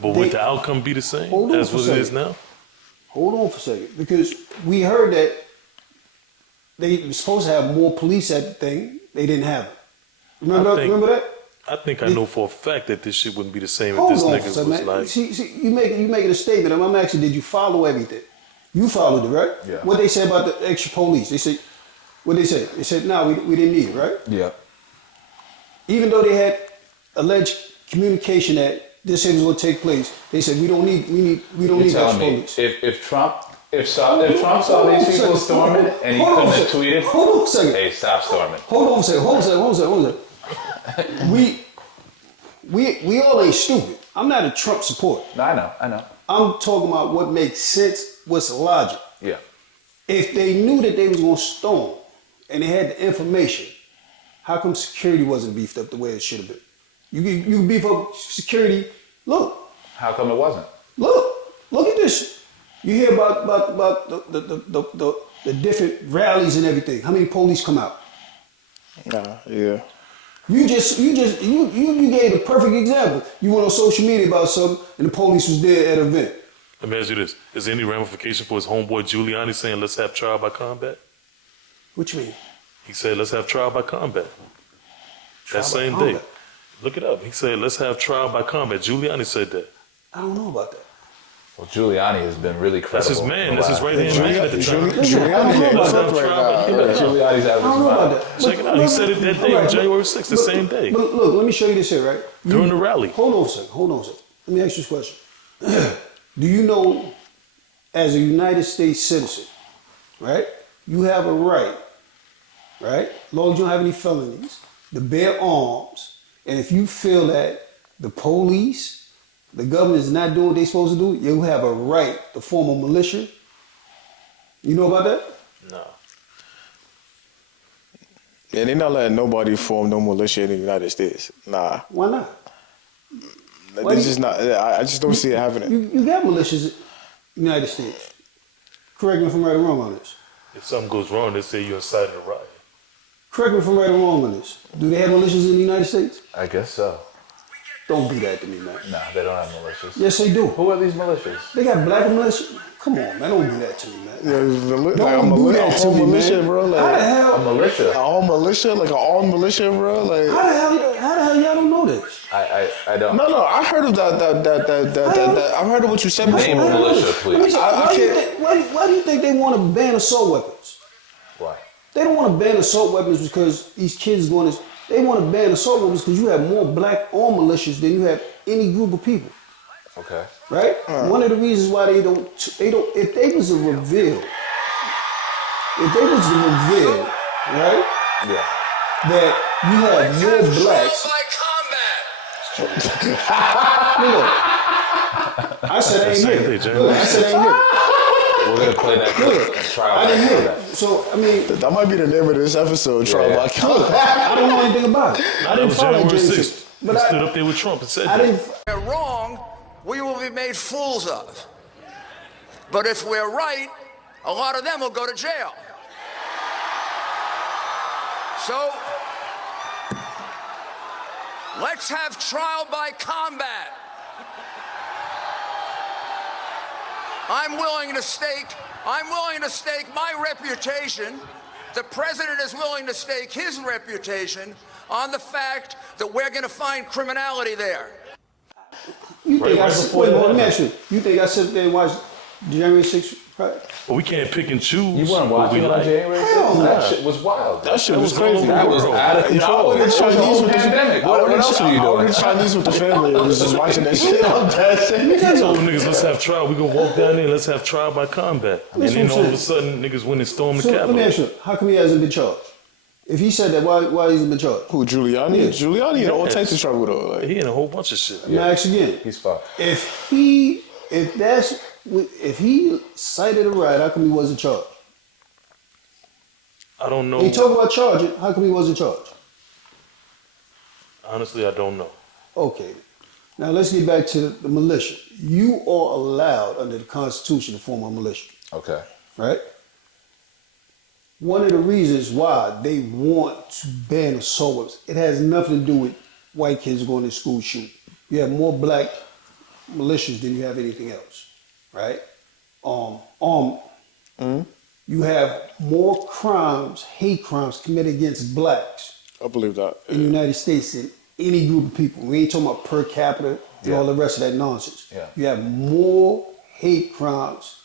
But would the outcome be the same as what it is now? Hold on for a second, because we heard that they were supposed to have more police at the thing. They didn't have it. Remember that? I think I know for a fact that this shit wouldn't be the same if Hold this on nigga for a was second, man. like. See, you making a statement, and I'm asking, did you follow everything? You followed it, right? Yeah. What they said about the extra police? They said, what they say? They said, no, we didn't need it, right? Yeah. Even though they had alleged communication that this thing was going to take place, they said we don't need extra police. If Trump saw these people storming and he couldn't have tweeted, hold on a second. Hey, stop storming. Hold on a second. We all ain't stupid. I'm not a Trump supporter. No, I know. I'm talking about what makes sense, what's logic. Yeah. If they knew that they was going to storm and they had the information, how come security wasn't beefed up the way it should have been? You beef up security. Look. How come it wasn't? Look at this. You hear about the different rallies and everything. How many police come out? Yeah. You gave a perfect example. You went on social media about something and the police was there at an event. Let me ask you this: is there any ramification for his homeboy Giuliani saying let's have trial by combat? What you mean? He said let's have trial by combat. Trial That by same combat? day. Look it up. He said let's have trial by combat. Giuliani said that. I don't know about that. Well, Giuliani has been really credible. That's his man. That's his right hand man at the time. Giuliani's Giuliani's out of his I don't know about mind. that. Check it out. He said it that day on January 6th, the same day. But look, let me show you this here, right? During the rally. Hold on a second. Let me ask you this question. Do you know, as a United States citizen, right, you have a right, as long as you don't have any felonies, to bear arms, and if you feel that the police, the government is not doing what they're supposed to do, you have a right to form a militia? You know about that? No. Yeah, they're not letting nobody form no militia in the United States. Nah. Why not? They just not. I just don't see it happening. You got militias in the United States. Correct me if I'm right or wrong on this. If something goes wrong, they say you incited a riot. Correct me if I'm right or wrong on this. Do they have militias in the United States? I guess so. Don't do that to me, man. No, they don't have militias. Yes, they do. Who are these militias? They got black militias. Come on, man. Don't do that to me, man. Don't do that to me, militia, man. bro. Like, How the hell? A militia. a whole militia, like an armed militia, bro. Like, How the hell y'all don't know this? I don't. no, I heard of that. I've heard of what you said Name a before. militia, please. Why do you think they want to ban assault weapons? Why? They don't want to ban assault weapons because these kids going to. They want to ban assault weapons because you have more black armed militias than you have any group of people. Okay. Right? One of the reasons why they don't, if they was a reveal, right? Yeah. That you have more blacks. Look, I said I ain't Same here. day, James. Look, I said I ain't here. We're going to play that trial. I didn't hear it. So, I mean, That might be the name of this episode. Trial by look, combat. I don't know anything about it. I That didn't was follow January James 6th. Six, He but stood up there with Trump and said I that. didn't. We're wrong, we will be made fools of. But if we're right, a lot of them will go to jail. So, let's have trial by combat. I'm willing to stake my reputation. The president is willing to stake his reputation on the fact that we're going to find criminality there. You think Right I sit, before wait, that let me happened. ask you. You think I sit there and watch January 6th? Right? But we can't pick and choose. You weren't what we watching it on like. January 6th? Hell no. That shit was wild. That shit was was all crazy. over That the was world. out of control. I ordered It was a Chinese whole with the pandemic. I What ordered else were you I ordered doing? Chinese with the family. I was just watching that shit. I'm dead serious. I told niggas, let's have trial. We gonna walk down there, let's have trial by combat. And Listen then what all I'm of a sudden, niggas went and stormed the So let me Capitol. ask you. How come he hasn't been charged? If he said that, why hasn't been charged? Who, Giuliani? Yeah. Giuliani in all types of trouble though. Like, He in a whole bunch of shit. Now ask again. He's fucked. If he cited a riot, how come he wasn't charged? I don't know. He talk about charging. How come he wasn't charged? Honestly, I don't know. Okay. Now let's get back to the militia. You are allowed under the Constitution to form a militia, Okay. right? One of the reasons why they want to ban assault weapons, it has nothing to do with white kids going to school shooting. You have more black militias than you have anything else, right? You have more crimes, hate crimes committed against blacks I believe that. in the United States than any group of people. We ain't talking about per capita and all the rest of that nonsense. Yeah. You have more hate crimes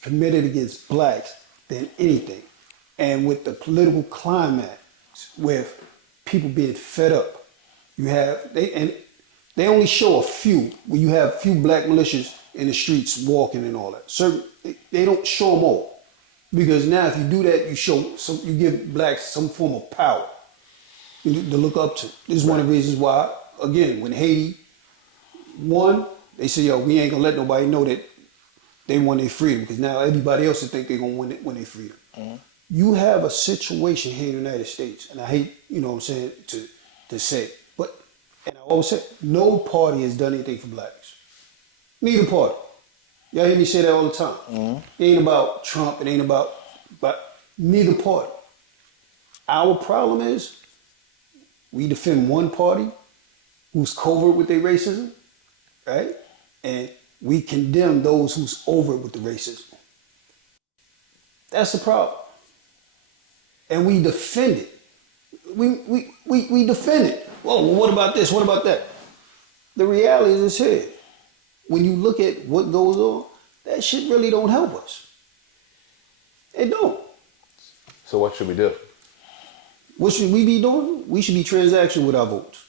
committed against blacks than anything. And with the political climax, with people being fed up, they only show a few where you have few black militias in the streets walking and all that. They don't show them all. Because now if you do that, you give blacks some form of power to look up to. This is one of the reasons why, again, when Haiti won, they said, yo, we ain't gonna let nobody know that they won their freedom, because now everybody else will think they're gonna win their freedom. Mm-hmm. You have a situation here in the United States, and I hate, to say it, and I always say, no party has done anything for blacks. Neither party. Y'all hear me say that all the time. It ain't about Trump, it ain't about neither party. Our problem is we defend one party who's covert with their racism, right? And we condemn those who's overt with the racism. That's the problem. And we defend it. We defend it. Well, what about this? What about that? The reality is here. When you look at what goes on, that shit really don't help us. It don't. So what should we do? What should we be doing? We should be transactional with our votes.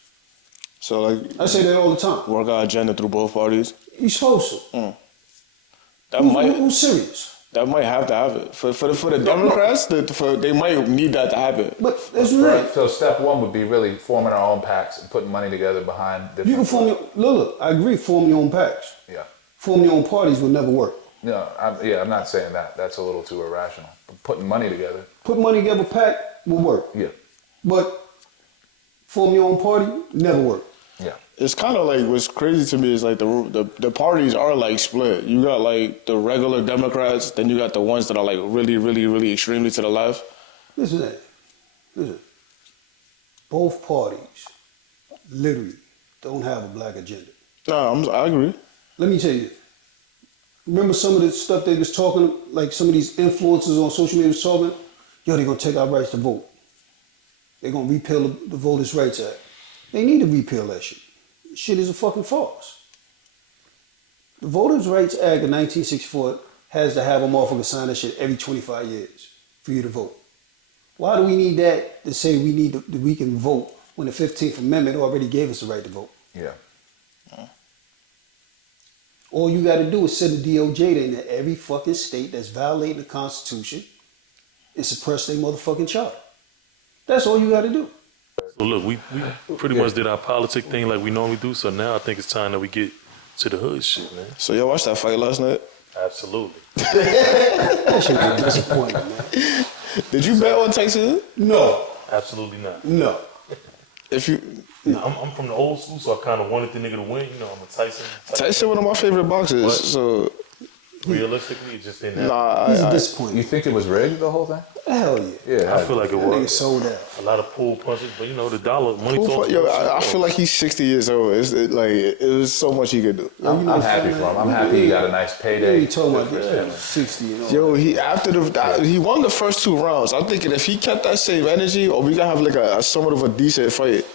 So like, I say that all the time. work our agenda through both parties. You're supposed to. Who's serious? That might have to happen for the Democrats. They might need that to happen. But that's right. So step one would be really forming our own packs and putting money together behind different. You can form your look. I agree. Form your own packs. Yeah. Form your own parties will never work. No, I'm not saying that. That's a little too irrational. But putting money together. Put money together, pack will work. Yeah. But form your own party never work. Yeah. It's kind of like, what's crazy to me is like the parties are like split. You got like the regular Democrats, then you got the ones that are like really, really, really extremely to the left. Listen. Both parties literally don't have a black agenda. No, I agree. Let me tell you. Remember some of the stuff they was talking, like some of these influencers on social media was talking, yo, they're gonna take our rights to vote. They're gonna repeal the Voters' Rights Act. They need to repeal that shit. Shit is a fucking farce. The Voters' Rights Act of 1964 has to have a motherfucker sign that shit every 25 years for you to vote. Why do we need that to say we can vote when the 15th Amendment already gave us the right to vote? Yeah. All you got to do is send a DOJ into every fucking state that's violating the Constitution and suppress their motherfucking charter. That's all you got to do. So look, we pretty much did our politic thing like we normally do. So now I think it's time that we get to the hood shit, man. So y'all watched that fight last night? Absolutely. That shit was disappointing, man. Did you bet on Tyson? No. Absolutely not. No. If you I'm from the old school, so I kind of wanted the nigga to win. You know, I'm a Tyson. Tyson, one of my favorite boxers. What? So Realistically, it just didn't happen. Nah, He's a You disappointment. think it was rigged, the whole thing? Hell yeah. Yeah. I feel like it That nigga was sold out. a lot of pull punches, but you know the dollar money talks. Yo, I feel like he's 60 years old. It was so much he could do. I'm happy for him. I'm happy he got a nice payday. You talking about Good for him. 60 and all. Yo, he won the first 2 rounds. I'm thinking if he kept that same energy, or we gonna have like a somewhat of a decent fight.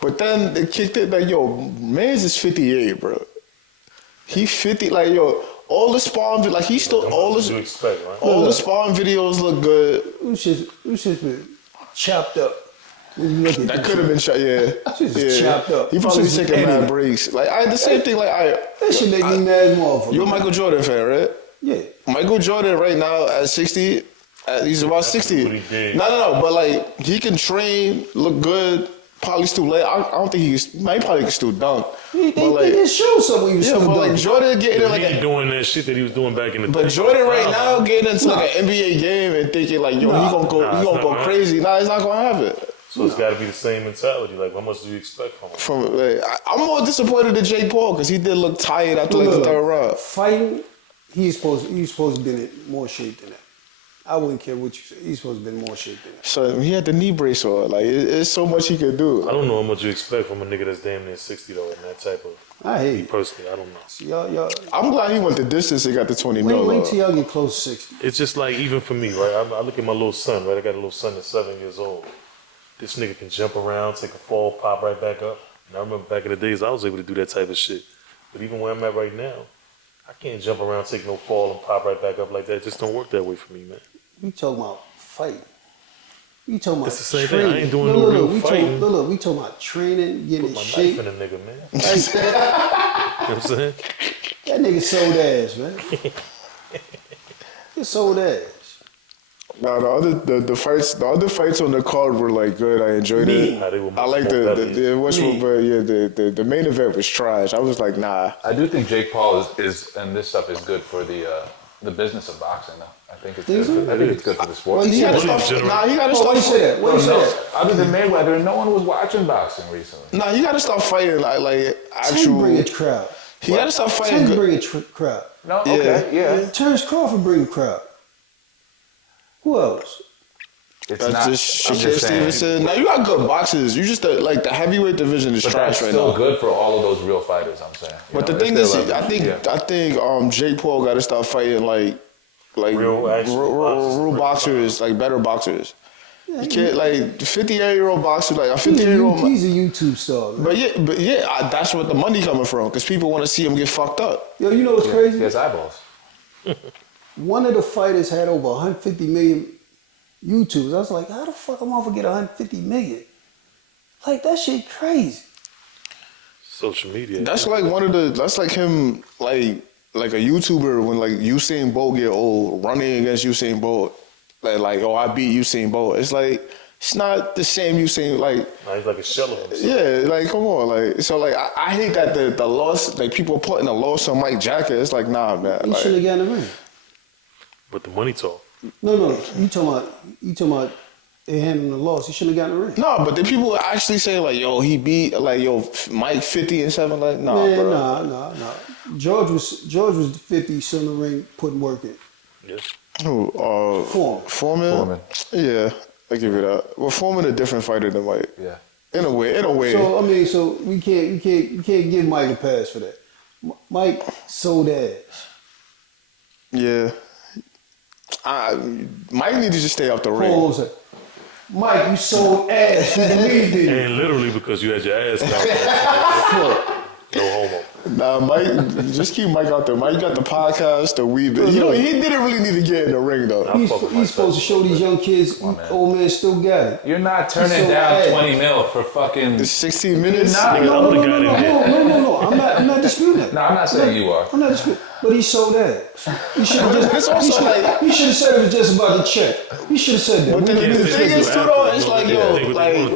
But then they kicked it like, yo, man's is 58, bro. He 50, like, yo, all the sparring, like he still all What you the expect, right? all the sparring videos look good. Usyk been chopped up. When you look at That this could have been shot, yeah. Just chopped up. He probably Just taking mad anything. breaks. Like the same thing. Like That shit make me mad as motherfucker. you're a Michael Jordan fan, right? Yeah. Michael Jordan right now at 60, he's about 60. what he did. No, but like he can train, look good. Probably still late. I don't think he probably can still dunk. They But like, just showed something he was yeah, still but like doing. Jordan getting in He like ain't doing that shit that he was doing back in the day. but Jordan right now getting into like an NBA game and thinking like, yo, he gonna Nah, it's go not gonna crazy. Nah, it's not gonna happen. So it's got to be the same mentality. Like, how much do you expect from him? I'm more disappointed in Jake Paul because he did look tired after like the 3rd round. Fighting, he's supposed to be in more shape than that. I wouldn't care what you say. He's supposed to be in more shape than that. So he had the knee brace on. Like it's so much he could do. I don't know how much you expect from a nigga that's damn near 60 though, and that type of. I hate Me you. personally, I don't know. See, y'all, I'm glad he went the distance and got the 20 mil. wait till y'all get close to 60. It's just like even for me, right? I look at my little son, right? I got a little son that's 7 years old. This nigga can jump around, take a fall, pop right back up. And I remember back in the days, I was able to do that type of shit. But even where I'm at right now, I can't jump around, take no fall, and pop right back up like that. It just don't work that way for me, man. We talking about fighting. We talking about It's the same thing. training. I ain't doing no real we fighting. we talking about training, getting Put in my shape. knife in a nigga, man. You Like that. know what I'm saying? That nigga sold ass, man. He sold ass. No, the other fights on the card were like good. I enjoyed it. Nah, they were I like much more better. the main event was trash. I was like, nah. I do think Jake Paul is and this stuff is good for the business of boxing, though. I think it's Think good. so? I think it's good for the sport. Well, He gotta Money stop. general. Nah, he gotta Why you stop. say that? Why you say that? Other than Mayweather, no one was watching boxing recently. Nah, he gotta stop fighting like Tank bring a actual. crowd. He gotta stop fighting. Tank Good. bring a crowd. No, okay, yeah. Terrence Crawford bring a crowd. Who else? It's That's not. just I'm Shakur just saying, Stevenson. Now you got good boxers. You just like the heavyweight division is but trash that's right still now. good for all of those real fighters. I'm saying. You But know, the thing it's is, their I think leverage. Jake Paul got to stop fighting like Real actual boxers. boxers, like better boxers. You can't like 58-year-old boxer, like a 58-year-old. He's a YouTube star, man. But yeah, that's what the money coming from because people want to see him get fucked up. Yo, you know what's Yeah, crazy? he has eyeballs. One of the fighters had over 150 million YouTubes. I was like, how the fuck am I gonna get 150 million? Like, that shit crazy. Social media. That's like that's like him like a YouTuber when like Usain Bolt get old running against Usain Bolt. Like oh, I beat Usain Bolt. It's like it's not the same Usain like. Nah, he's like a shell of himself. Yeah, like come on, like so, like I hate that the loss, like people putting a loss on Mike Jacket. It's like nah, man. He should have Like, gotten the ring. But the money talk. No. You talking about they handing the loss. He shouldn't have gotten the ring. no, but the people actually say like yo, he beat like yo Mike 50-7. Like nah, Man, bro. nah. George was 50, still in the ring, putting work in. Yes. Who? Foreman. Yeah, I give you that. Well, Foreman a different fighter than Mike. Yeah. In a way. So I mean, so we can't give Mike a pass for that. Mike sold ass. Yeah. Mike needs to just stay off the ring. Hold on a second. Mike, you sold ass. You believed in it. And literally because you had your ass down. No homo. Nah, Mike, just keep Mike out there. Mike got the podcast, the weed. You know, he didn't really need to get in the ring though. I fuck with He's supposed to show these young kids, old man still got it. You're not turning So down ass. 20 mil for fucking. It's 16 minutes. Nah, Nigga, no, the guy didn't hit. No. I'm not disputing that. No, I'm not saying you are. I'm not disputing. But he sold ass. He should have It's also like- said it was just about the check. He should have said that. But the thing is, too, though, it's like, yo,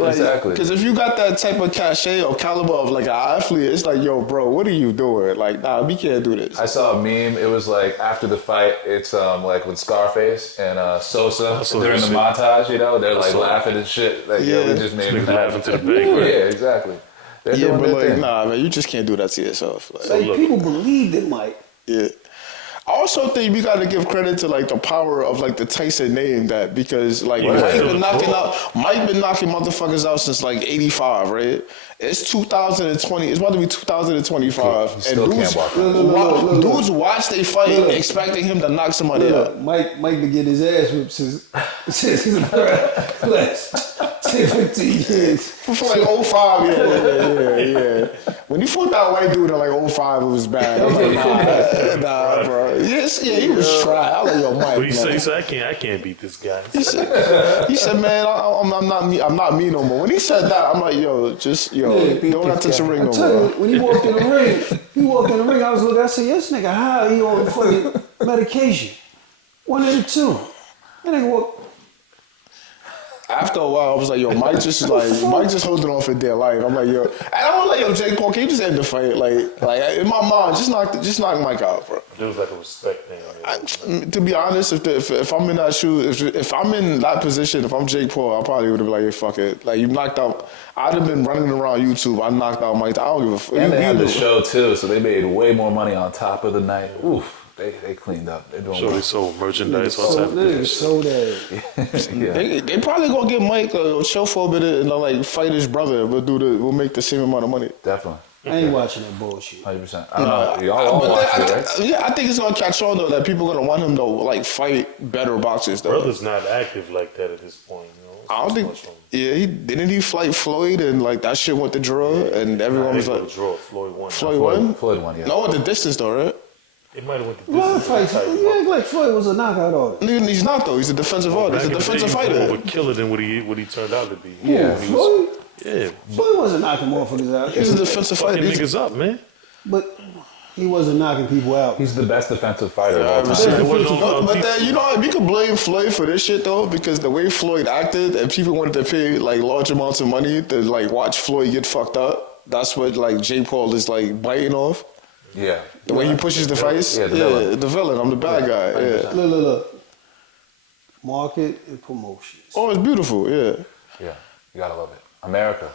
Exactly. because if you got that type of cachet or caliber of like an athlete, it's like, yo, bro, what are you doing? Like, nah, we can't do this. I saw a meme. It was like after the fight. It's like with Scarface and Sosa saw during that the shit. montage. You know, they're like saw laughing and shit. Like, Yeah. yo, we just made Niggas him laughing to the Yeah, bank, right? exactly. They're Yeah, doing but their like, thing. nah, man, you just can't do that to yourself. Like, Like, people believed in Mike. yeah. I also think we got to give credit to like the power of like the Tyson name that because like Yeah, Mike still been a knocking pro. Mike been knocking motherfuckers out since like '85, right? It's 2020. It's about to be 2025, He still can't walk out. dudes watch they fight expecting him to knock somebody out. Mike been getting his ass whipped since last 10, 15 years. For like 05, yeah. When he fought that white dude in like 05, it was bad. I was like, nah, bro. Yes, yeah, he was trying. I was like, yo, Mike, But he man. said, I can't beat this guy. He said, man, I'm not me no more. When he said that, I'm like, yo, don't have to touch the ring I no tell you, more. when he walked in the ring, I was looking, I said, this nigga high, he on fucking medication. One of the two. That nigga walk. After a while, I was like, yo, Mike just holding on for dear life. I'm like, yo, and I was like, yo, Jake Paul, can you just end the fight? Like in my mind, just knock Mike out, bro. There was like a respect thing. To be honest, if I'm in that shoe, if I'm in that position, if I'm Jake Paul, I probably would have been like, yeah, fuck it. Like you knocked out. I'd have been running around YouTube. I knocked out Mike. I don't give a fuck. And they had the show too, so they made way more money on top of the night. Oof, they cleaned up. They're doing Sure, they well. sold merchandise, all type of things. So that. Yeah. They probably gonna get Mike chill for a bit and like fight his brother. We'll make the same amount of money. Definitely. I ain't watching that bullshit. 100%. I don't know. Y'all all But watch I it, right? I think it's gonna catch on though that people are gonna want him to like fight better boxers though. Brother's not active like that at this point. You know? I don't think. Yeah, he fight Floyd and like that shit went to draw and everyone was like, draw. Floyd won. Floyd won. Floyd won, yeah. No, at the distance though, right? It might have went to A lot of distance. fights. You act like Floyd was a knockout artist. Nigga, he's not though. He's a defensive artist. He's a defensive More of fighter. a killer than what he turned out to be. Yeah. When he was- Floyd? yeah. Floyd wasn't knocking motherfuckers out. He's a defensive Fucking fighter. niggas up, man. But he wasn't knocking people out. He's the best defensive fighter of all I've time. seen It it. wasn't no But people. then, you know what? We could blame Floyd for this shit though, because the way Floyd acted and people wanted to pay like large amounts of money to like watch Floyd get fucked up. That's what like Jake Paul is like biting off. Yeah. The way he pushes the fights. Yeah, the villain. the villain. I'm the bad guy. Yeah. Look. Market and promotions. Oh, it's beautiful. Yeah. Yeah. You gotta love it. America.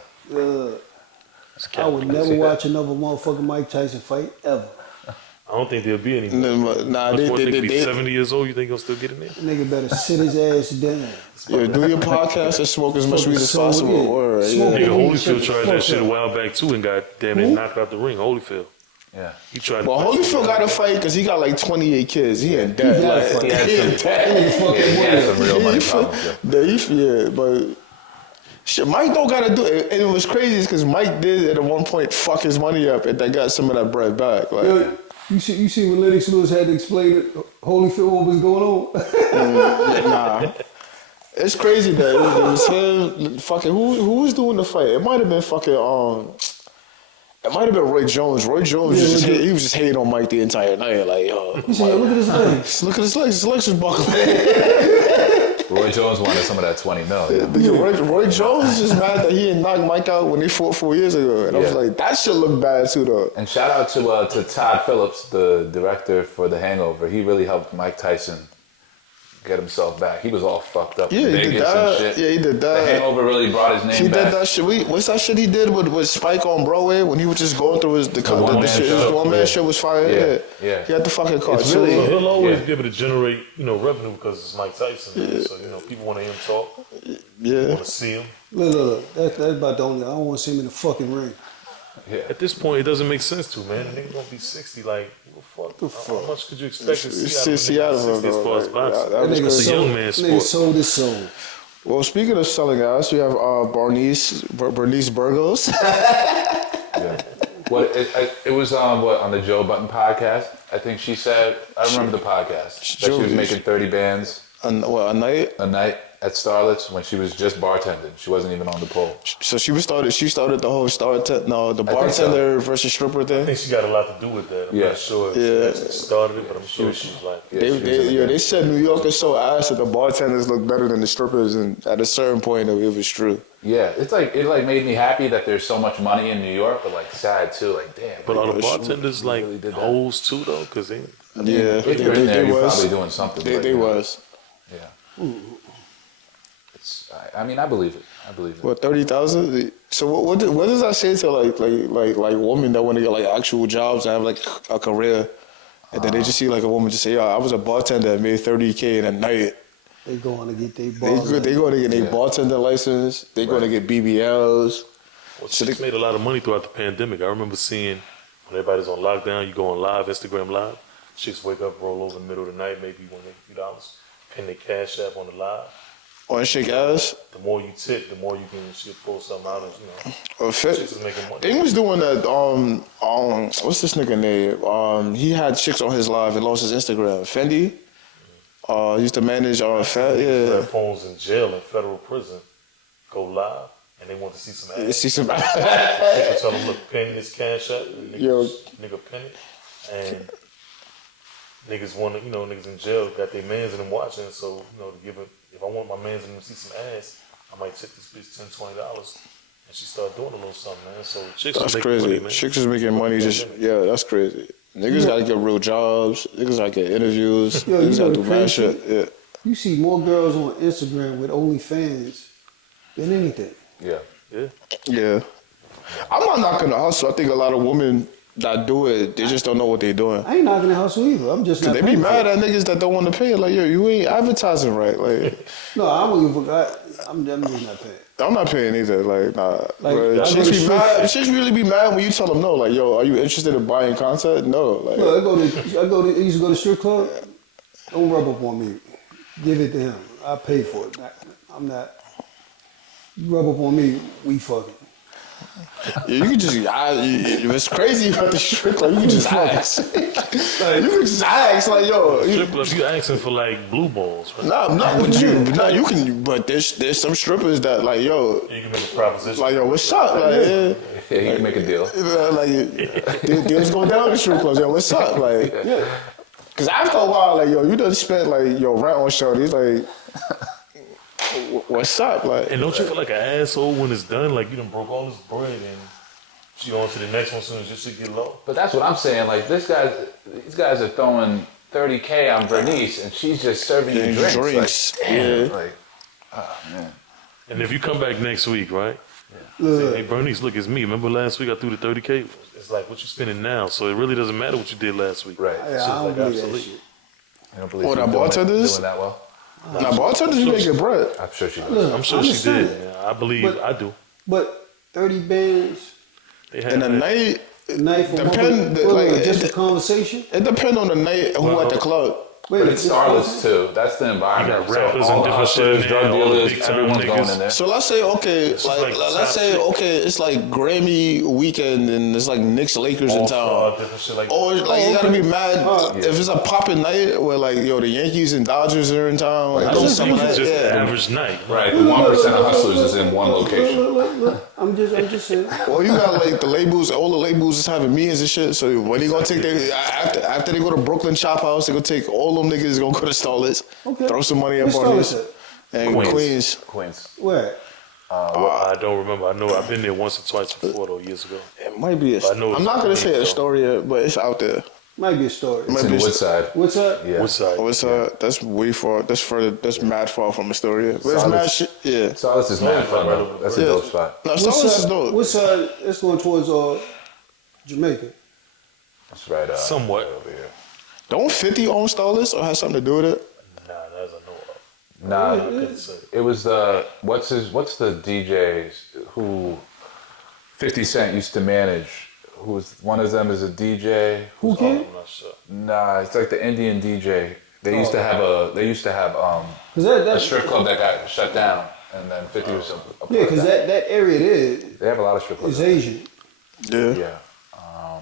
I would never watch another motherfucking Mike Tyson fight ever. I don't think there'll be any. Nah, They they be 70 years old. You think he'll still get in there? Nigga better sit his ass down. yeah, do your podcast and smoke as much weed as So, possible. yeah. Or, Smoke yeah. Nigga, weed, Holyfield shut the tried fuck that shit a up. while back too and got damn near knocked out the ring. Holyfield. Yeah. He tried. Well, Holyfield got to fight because he got like 28 kids. He ain't dead. gotta Like, fight. He had he ain't dead. He had some real money problems. Yeah. Yeah, but shit, Mike don't gotta do it. And it was crazy because Mike did at one point fuck his money up and they got some of that bread back. Like, Yo, you see when Lennox Lewis had to explain it, Holyfield what was going on? nah. It's crazy that it was him. Fucking who was doing the fight? It might have been fucking It might have been Roy Jones. Roy Jones he was just hating on Mike the entire night. Like, yo, He said, yo, look at his legs. look at his legs. His legs was buckling. Roy Jones wanted some of that 20 mil. Yeah. Roy Jones is just mad that he didn't knock Mike out when they fought 4 years ago. And I was Yeah. like, that shit look bad too, though. And shout out to Todd Phillips, the director for The Hangover. He really helped Mike Tyson get himself back. He was all fucked up Yeah, in he did Vegas that. and shit. Yeah, he did that. The Hangover really brought his He name did back. that shit. What's that shit he did with Spike on Broadway when he was just going through the one-man shit? show. His one-man Yeah. show was fire. Yeah, Yeah. yeah. He had the fucking It's cartoon. really- He'll always Yeah. be able to generate, revenue because it's Mike Tyson. Man. So, people want to hear him talk. Yeah. Want to see him. Look. That's about the only. I don't want to see him in the fucking ring. Yeah. At this point, it doesn't make sense to, man. The nigga gonna be 60. Like, what the fuck? How much could you expect to see out of a nigga 60 as far as boxing? That was Nigga crazy. It's a young man Nigga sport. sold his soul. Well, speaking of selling ass, we have Bernice Burgos. Yeah. It was on the Joe Button podcast. I think she said, I remember the podcast, that she was making 30 bands A night. a night at Starlet's when she was just bartending. She wasn't even on the pole. So she started the whole the think so. bartender versus stripper I thing. think she got a lot to do with that. I'm Yeah. not sure if Yeah. she actually started it, but I'm sure she's like, Yeah, she was in the band. They said New York is so ass that the bartenders look better than the strippers, and at a certain point, it was true. Yeah, it made me happy that there's so much money in New York, but like sad too. Like damn. but are the She bartenders like really did that. hoes too though? Because they Yeah, if you're in there, you're was. probably doing something. They, right they now. was. Yeah. I mean, I believe it. I believe it. What 30,000? So what does that say to like women that want to get like actual jobs and have like a career? And then they just see like a woman just say, "Yo, I was a bartender and made $30K in a night." They going to get their balls. They going to get their bartender license. They going to get BBLs. Well, chicks made a lot of money throughout the pandemic. I remember seeing when everybody's on lockdown, you go on live, Instagram live. Chicks wake up, roll over in the middle of the night, maybe win a few dollars, pin their cash app on the live. On shake ass. The more you tip, the more you can she'll pull something out of, Chicks is making money. They was doing that. What's this nigga name? He had chicks on his live and lost his Instagram. Fendi. He used to manage Fat. Yeah. Their phones in jail in federal prison go live, and they want to see some ads. See some. People tell them, look, pin this cash app. Nigga pin it, and niggas want to, niggas in jail got their mans in them watching, so to give it. If I want my mans in them to see some ads, I might tip this bitch $10, $20, and she start doing a little something, man. So chicks That's making crazy. money, man. Chicks is making money. That's crazy. Niggas gotta get real jobs. Niggas gotta get interviews. Yo, Niggas gotta do mad crazy? shit. Yeah. You see more girls on Instagram with OnlyFans than anything. Yeah. Yeah. I'm not knocking the hustle. I think a lot of women that do it, they just don't know what they're doing. I ain't knocking the hustle either. I'm just not They be paying mad for it. at niggas that don't want to pay. Like, yo, you ain't advertising right. Like, No, I don't give a fuck. I'm just not paying. I'm not paying either. Like, nah. Like, Bro, I chicks go to be strip- mad. Chicks really be mad when you tell them no. Like, yo, are you interested in buying content? No. Like, Look, I used to go to strip club. Don't rub up on me. Give it to him. I pay for it. I'm not. You rub up on me, we fucking. you can just, if it's crazy about the strip club, you can just ask. Like, you can just ask, like, yo. Strip club, you asking for like blue balls, right? Nah, not with you. Nah, you can, but there's some strippers that, like, yo, You can make a proposition. like, yo, what's up? Like, yeah. Yeah, you can make a deal. Like, deals go down in strip clubs. Yo, what's up? Like, yeah. Cause after a while, like, yo, you done spent like your rent on shorties. Like, what's up? Like, And don't you feel like an asshole when it's done? Like you done broke all this bread and she on to the next one as soon as your shit get low. But that's what I'm saying. Like these guys are throwing $30K on Bernice, and she's just serving you drinks. Like, damn, Yeah. like, oh man. And if you come back next week, right? Look, Say, hey Bernice, look, it's me. Remember last week I threw the 30K? It's like what you spending now. So it really doesn't matter what you did last week. Right. yeah, I don't believe that shit. You don't believe Oh, she's that doing bartenders? doing that well? now bartenders be making bread. I'm sure she does. Look, I'm sure I she understand did. that. Yeah, I believe But- I do. But 30 bands, They had And the that. night, night for Depend- just a conversation. it depend on the night and who at the club. Wait, But it's starlets too. That's the environment. You got rappers all and the different shit hustlers, in drug there, all the dealers, big-time everyone's going niggas. in there. So let's say okay, It's like like let's top say shit. okay, it's like Grammy weekend and it's like Knicks Lakers in All-Star, town. different shit like Or that. like you gotta be mad if it's a popping night where like yo the Yankees and Dodgers are in town. Like, That's those some of usually that, just an yeah. average night. Right, the 1% of hustlers is in one location. Look. I'm just saying. Or you got like the labels, all the labels is having meetings and shit. So when they gonna take their after they go to Brooklyn Chop House, they gonna take all them niggas gonna go to Starlets, Okay. throw some money Where's up on this. Starlets And Queens. Queens. Where? I don't remember. I know I've been there once or twice before though, years ago. It might be. I know I'm not gonna say it's- a story yet, but it's out there. Might be a story. Might It's in be a Woodside. What's up? Yeah. Woodside. Oh, it's that's way far. That's further. That's mad far from Astoria. But it's Starlets. mad shit. Yeah. Starlets is mad fun, right bro. over That's the a bridge. dope spot. No, Starlets is dope. Woodside, it's going towards Jamaica. That's right. Somewhat. Over here. Don't 50 own Starlets or have something to do with it? Nah, as I know of. Nah, I couldn't say. it was what's the DJs who 50 Cent used to manage? Who's one of them is a DJ. Who Oh, can? I'm not sure. Nah, it's like the Indian DJ. They used to have Cause a that strip club that got shut down, and then 50 was a part yeah, of cause that area there They have a lot of strip clubs. is Asian. Yeah. Yeah.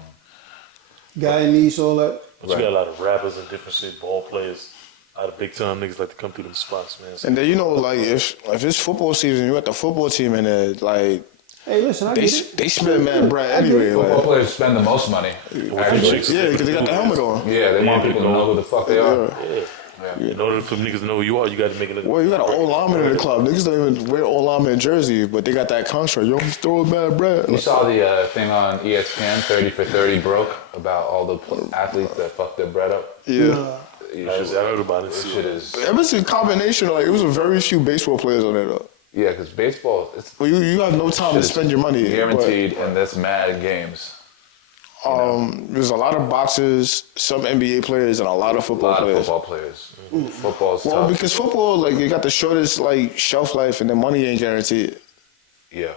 Guyanese, all that. But you got a lot of rappers and different shit, ball players. A lot of big time niggas like to come through them spots, man. So And then you know, like if it's football season, you got the football team in there. Like Hey, listen, I they get it. they spend mad bread I get anyway. it. Football Like, players spend the most money. Actually. chicks- yeah, because they got the helmet on. Yeah, they want Yeah, people to know who the fuck they are. yeah. In order for niggas to know who you are, you got to make it look. Well, you got an old lineman in the club. Niggas don't even wear old lineman jersey, but they got that contract. Yo, he's throwing bad bread. You saw the thing on ESPN, 30 for 30 broke, about all the athletes that fucked their bread up. Yeah. You I should- heard about it. This shit is, It was a combination. Like it was a very few baseball players on there though. yeah, because baseball, it's Well, you have no time to spend your money. guaranteed, and that's mad games. There's a lot of boxers, some NBA players, and a lot of A football lot of players. football players. Football's Well, tough. because football, like, you got the shortest like shelf life, and the money ain't guaranteed. Yeah.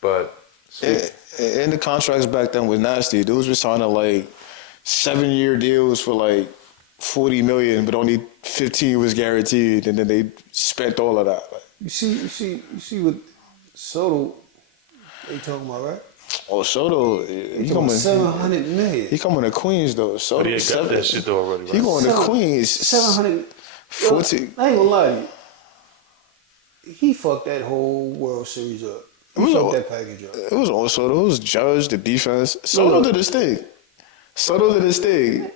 But And the contracts back then was nasty. Dudes were signing like 7-year deals for like $40 million, but only 15 was guaranteed, and then they spent all of that. Like, You see what Soto they talking about, right? oh, Soto, he coming. 700 million. He coming to Queens though. Soto, But he ain't got that shit though already, right? He going to Queens. 700. 40. I ain't gonna lie to you. He fucked that whole World Series up. He was fucked all- that package up. It was all Soto. It was Judge, the defense. Soto did his thing. Soto did his thing.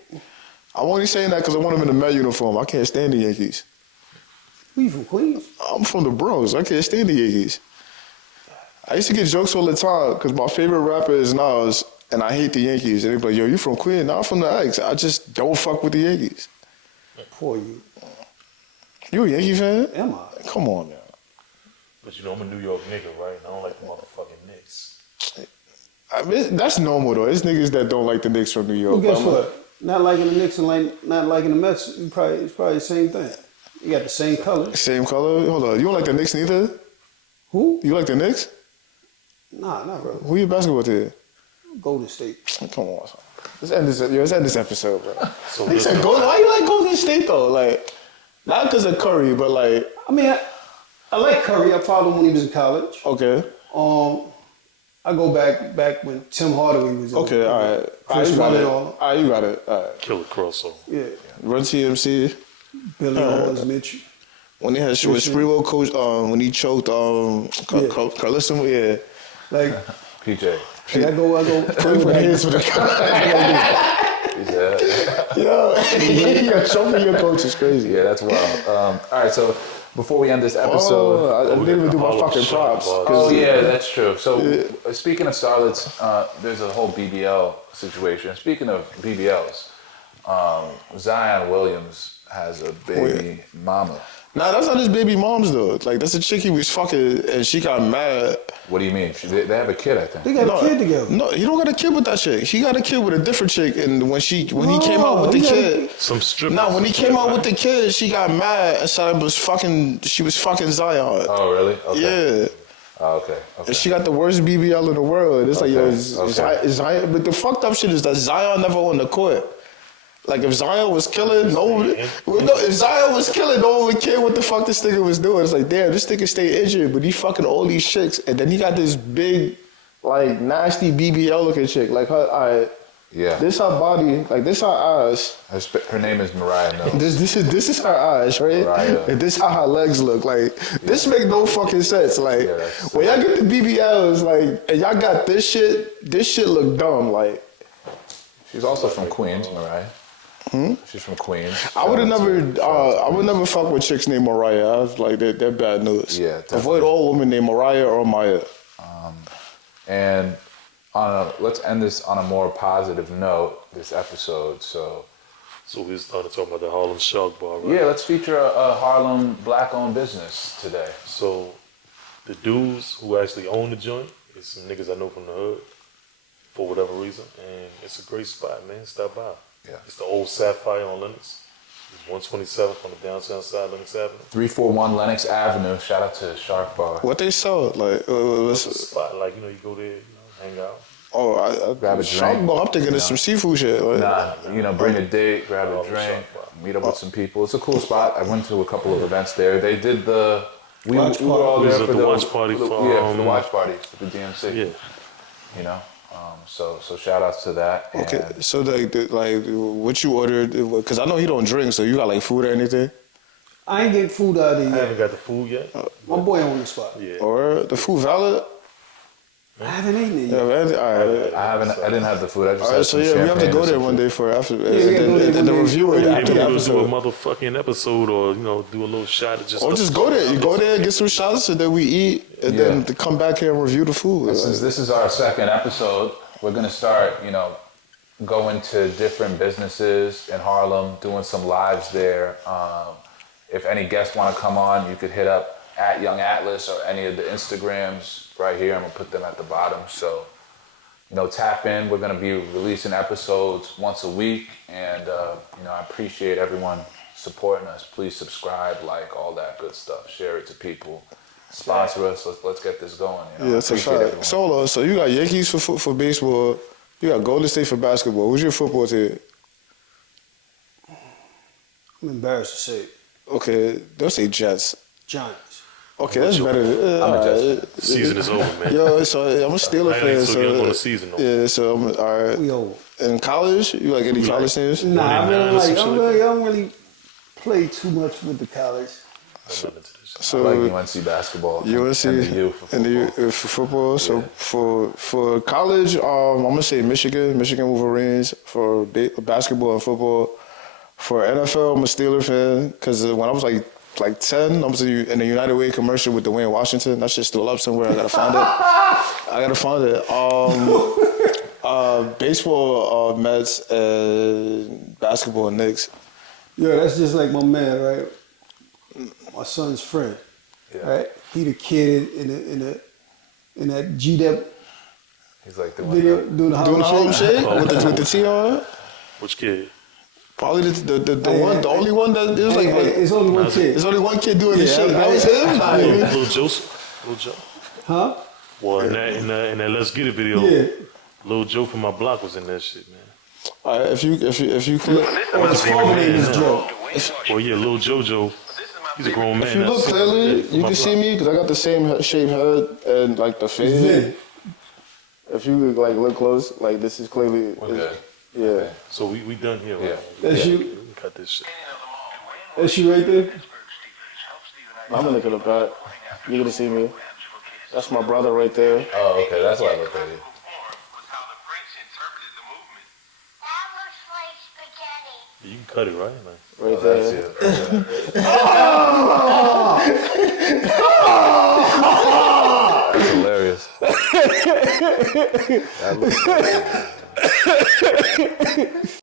I'm only saying that because I want him in a Met uniform. I can't stand the Yankees. Who you from Queens? I'm from the Bronx. I can't stand the Yankees. I used to get jokes all the time because my favorite rapper is Nas, and I hate the Yankees. And they be like, yo, you from Queens? No, I'm from the X. I just don't fuck with the Yankees. Poor you. You a Yankee fan? Am I? Come on, man. But you know I'm a New York nigga, right? And I don't like the motherfucking Knicks. I mean, that's normal, though. It's niggas that don't like the Knicks from New York. Well, guess I'm like, what? Not liking the Knicks and not liking the Mets, it's probably the same thing. You got the same colors. Same color? Hold on. You don't like the Knicks neither? Who? You like the Knicks? Nah, not really. Who your basketball team? Golden State. Come on, son. Let's end this episode, bro. So He said, listen, why you like Golden State though? Like, not because of Curry, but like, I mean, I like Curry. I followed him when he was in college. okay, I go back when Tim Hardaway was in. okay, all right. Chris you got it. Wall. All right, you got it. All right. killer crossover. Yeah. Run TMC. Billy Owens, Mitch. When he had with Sprewell coach, when he choked Carlson, yeah. Like, PJ. I go. Put hands for the He said, Yo, you're choking your coach is crazy. yeah, that's wild. All right, so before we end this episode. Oh, I didn't even do my Harlem fucking Shark props. Bar. Oh yeah, that's true. So speaking of starlets, there's a whole BBL situation. Speaking of BBLs, Zion Williams has a baby mama. Nah, that's not his baby mom's though. Like that's a chick he was fucking, and she got mad. What do you mean? They have a kid, I think. They got a kid together. No, he don't got a kid with that chick. He got a kid with a different chick, and when he came out with the he got a- kid, Some stripper. nah, when he came out with the kid, she got mad and said she was fucking Zion. Oh really? Okay. Yeah. Oh, okay. And she got the worst BBL in the world. It's like, yo, Okay. Zion, but the fucked up shit is that Zion never on the court. Like if Zion was killing, if Zion was killing, no one would care what the fuck this nigga was doing. It's like, damn, this nigga stay injured, but he fucking all these chicks, and then he got this big, like nasty BBL looking chick. Like her, alright, Yeah. this her body, like this her eyes. Her name is Mariah Mills. This is her eyes, right? Right. And this how her legs look. Like this make no fucking sense. Like Yeah, that's- when y'all get the BBLs, like and y'all got this shit look dumb. Like She's also from Queens, Mariah. She's from Queens. I would have Shout out never, to- shout out to I would never fuck with chicks named Mariah. I was like they're bad news. Yeah, definitely. Avoid all women named Mariah or Maya. And let's end this on a more positive note, this episode. So we started talking about the Harlem Shark Bar, right? yeah, let's feature a Harlem black-owned business today. So the dudes who actually own the joint is some niggas I know from the hood for whatever reason, and it's a great spot, man. Stop by. Yeah. It's the old Sapphire on Lenox. It's 127th on the downtown side, Lenox Avenue. 341 Lenox Avenue. Shout out to Shark Bar. What they sell? Like It's a spot, like, you go there, hang out. I Grab a Shark drink, Bar, I'm thinking of some seafood shit. Like, Bring a date, grab a Harlem drink, Shark Bar. meet up with some people. It's a cool spot. I went to a couple of events there. They did the we were all We was there at for the watch party for for, the watch party for the DMC. Yeah. So shout outs to that. And okay, so like what you ordered? Because I know he don't drink, so you got like food or anything, I ain't getting food out of I there haven't yet. got the food yet. My boy on the spot. Yeah. or the food valid? I haven't eaten it Yeah, yet. man, all right. I didn't have the food. I just All had right, so some yeah, we have to champagne go or there some one shit. day for after, yeah, go there and one the day. review it Yeah, after Maybe the we'll do a episode. motherfucking episode, or do a little shot. Or just go there. You go there, get some shots, and then we eat, and then to come back here and review the food. This is our second episode. We're gonna start, going to different businesses in Harlem, doing some lives there. If any guests want to come on, you could hit up at Young Atlas or any of the Instagrams right here. I'm gonna put them at the bottom. So tap in. We're going to be releasing episodes once a week. And, I appreciate everyone supporting us. Please subscribe, like, all that good stuff. Share it to people. Sponsor us. Let's get this going. Yeah, that's a fact. So you got Yankees for baseball. You got Golden State for basketball. Who's your football team? I'm embarrassed to say it. Okay, don't say Jets. Giants. Okay, that's better. I'm a Jets. Season is over, man. Yo, so I'm a Steelers I fan. ain't so So young on the season, though. yeah, so I'm all right. We old. In college, you like any college teams? Nah, I Nah, really some like. shit I don't really play too much with the college. I'm not into this shit. I So like UNC basketball. UNC and the U for football. for football. So for college, I'm gonna say Michigan Wolverines for basketball and football. For NFL, I'm a Steelers fan because when I was like 10, I was in the United Way commercial with Dwayne Washington. That shit's still up somewhere. I gotta find it. Baseball, Mets, and basketball, Knicks. Yeah, that's just like my man, right? My son's friend, right? He the kid in that G-Dep He's like the one. video doing the Harlem Shake. with the T on. Which kid? Probably the only one that it was like. It's only one kid. There's only one kid doing the Yeah, shit. That was him. Little Joseph. Little Joe. Huh? Well, in that Let's Get It video, Yeah. Little Joe from my block was in that shit, man. All right, if you click, Or his father name is Joe. Well, yeah, Little JoJo. He's a grown man. if you look That's- clearly, from you my can see block. me because I got the same shaped head and like the It's fade. Vin. If you like look close, like this is clearly. We're good. Yeah. So we done here, right? Yeah. That's We you. cut this shit. That's you right there. I'm gonna look at the back. You're gonna see me. That's my brother right there. Oh, okay. That's why I look at you. You can cut it, right? Like, Right That's there. it. That's hilarious. That looks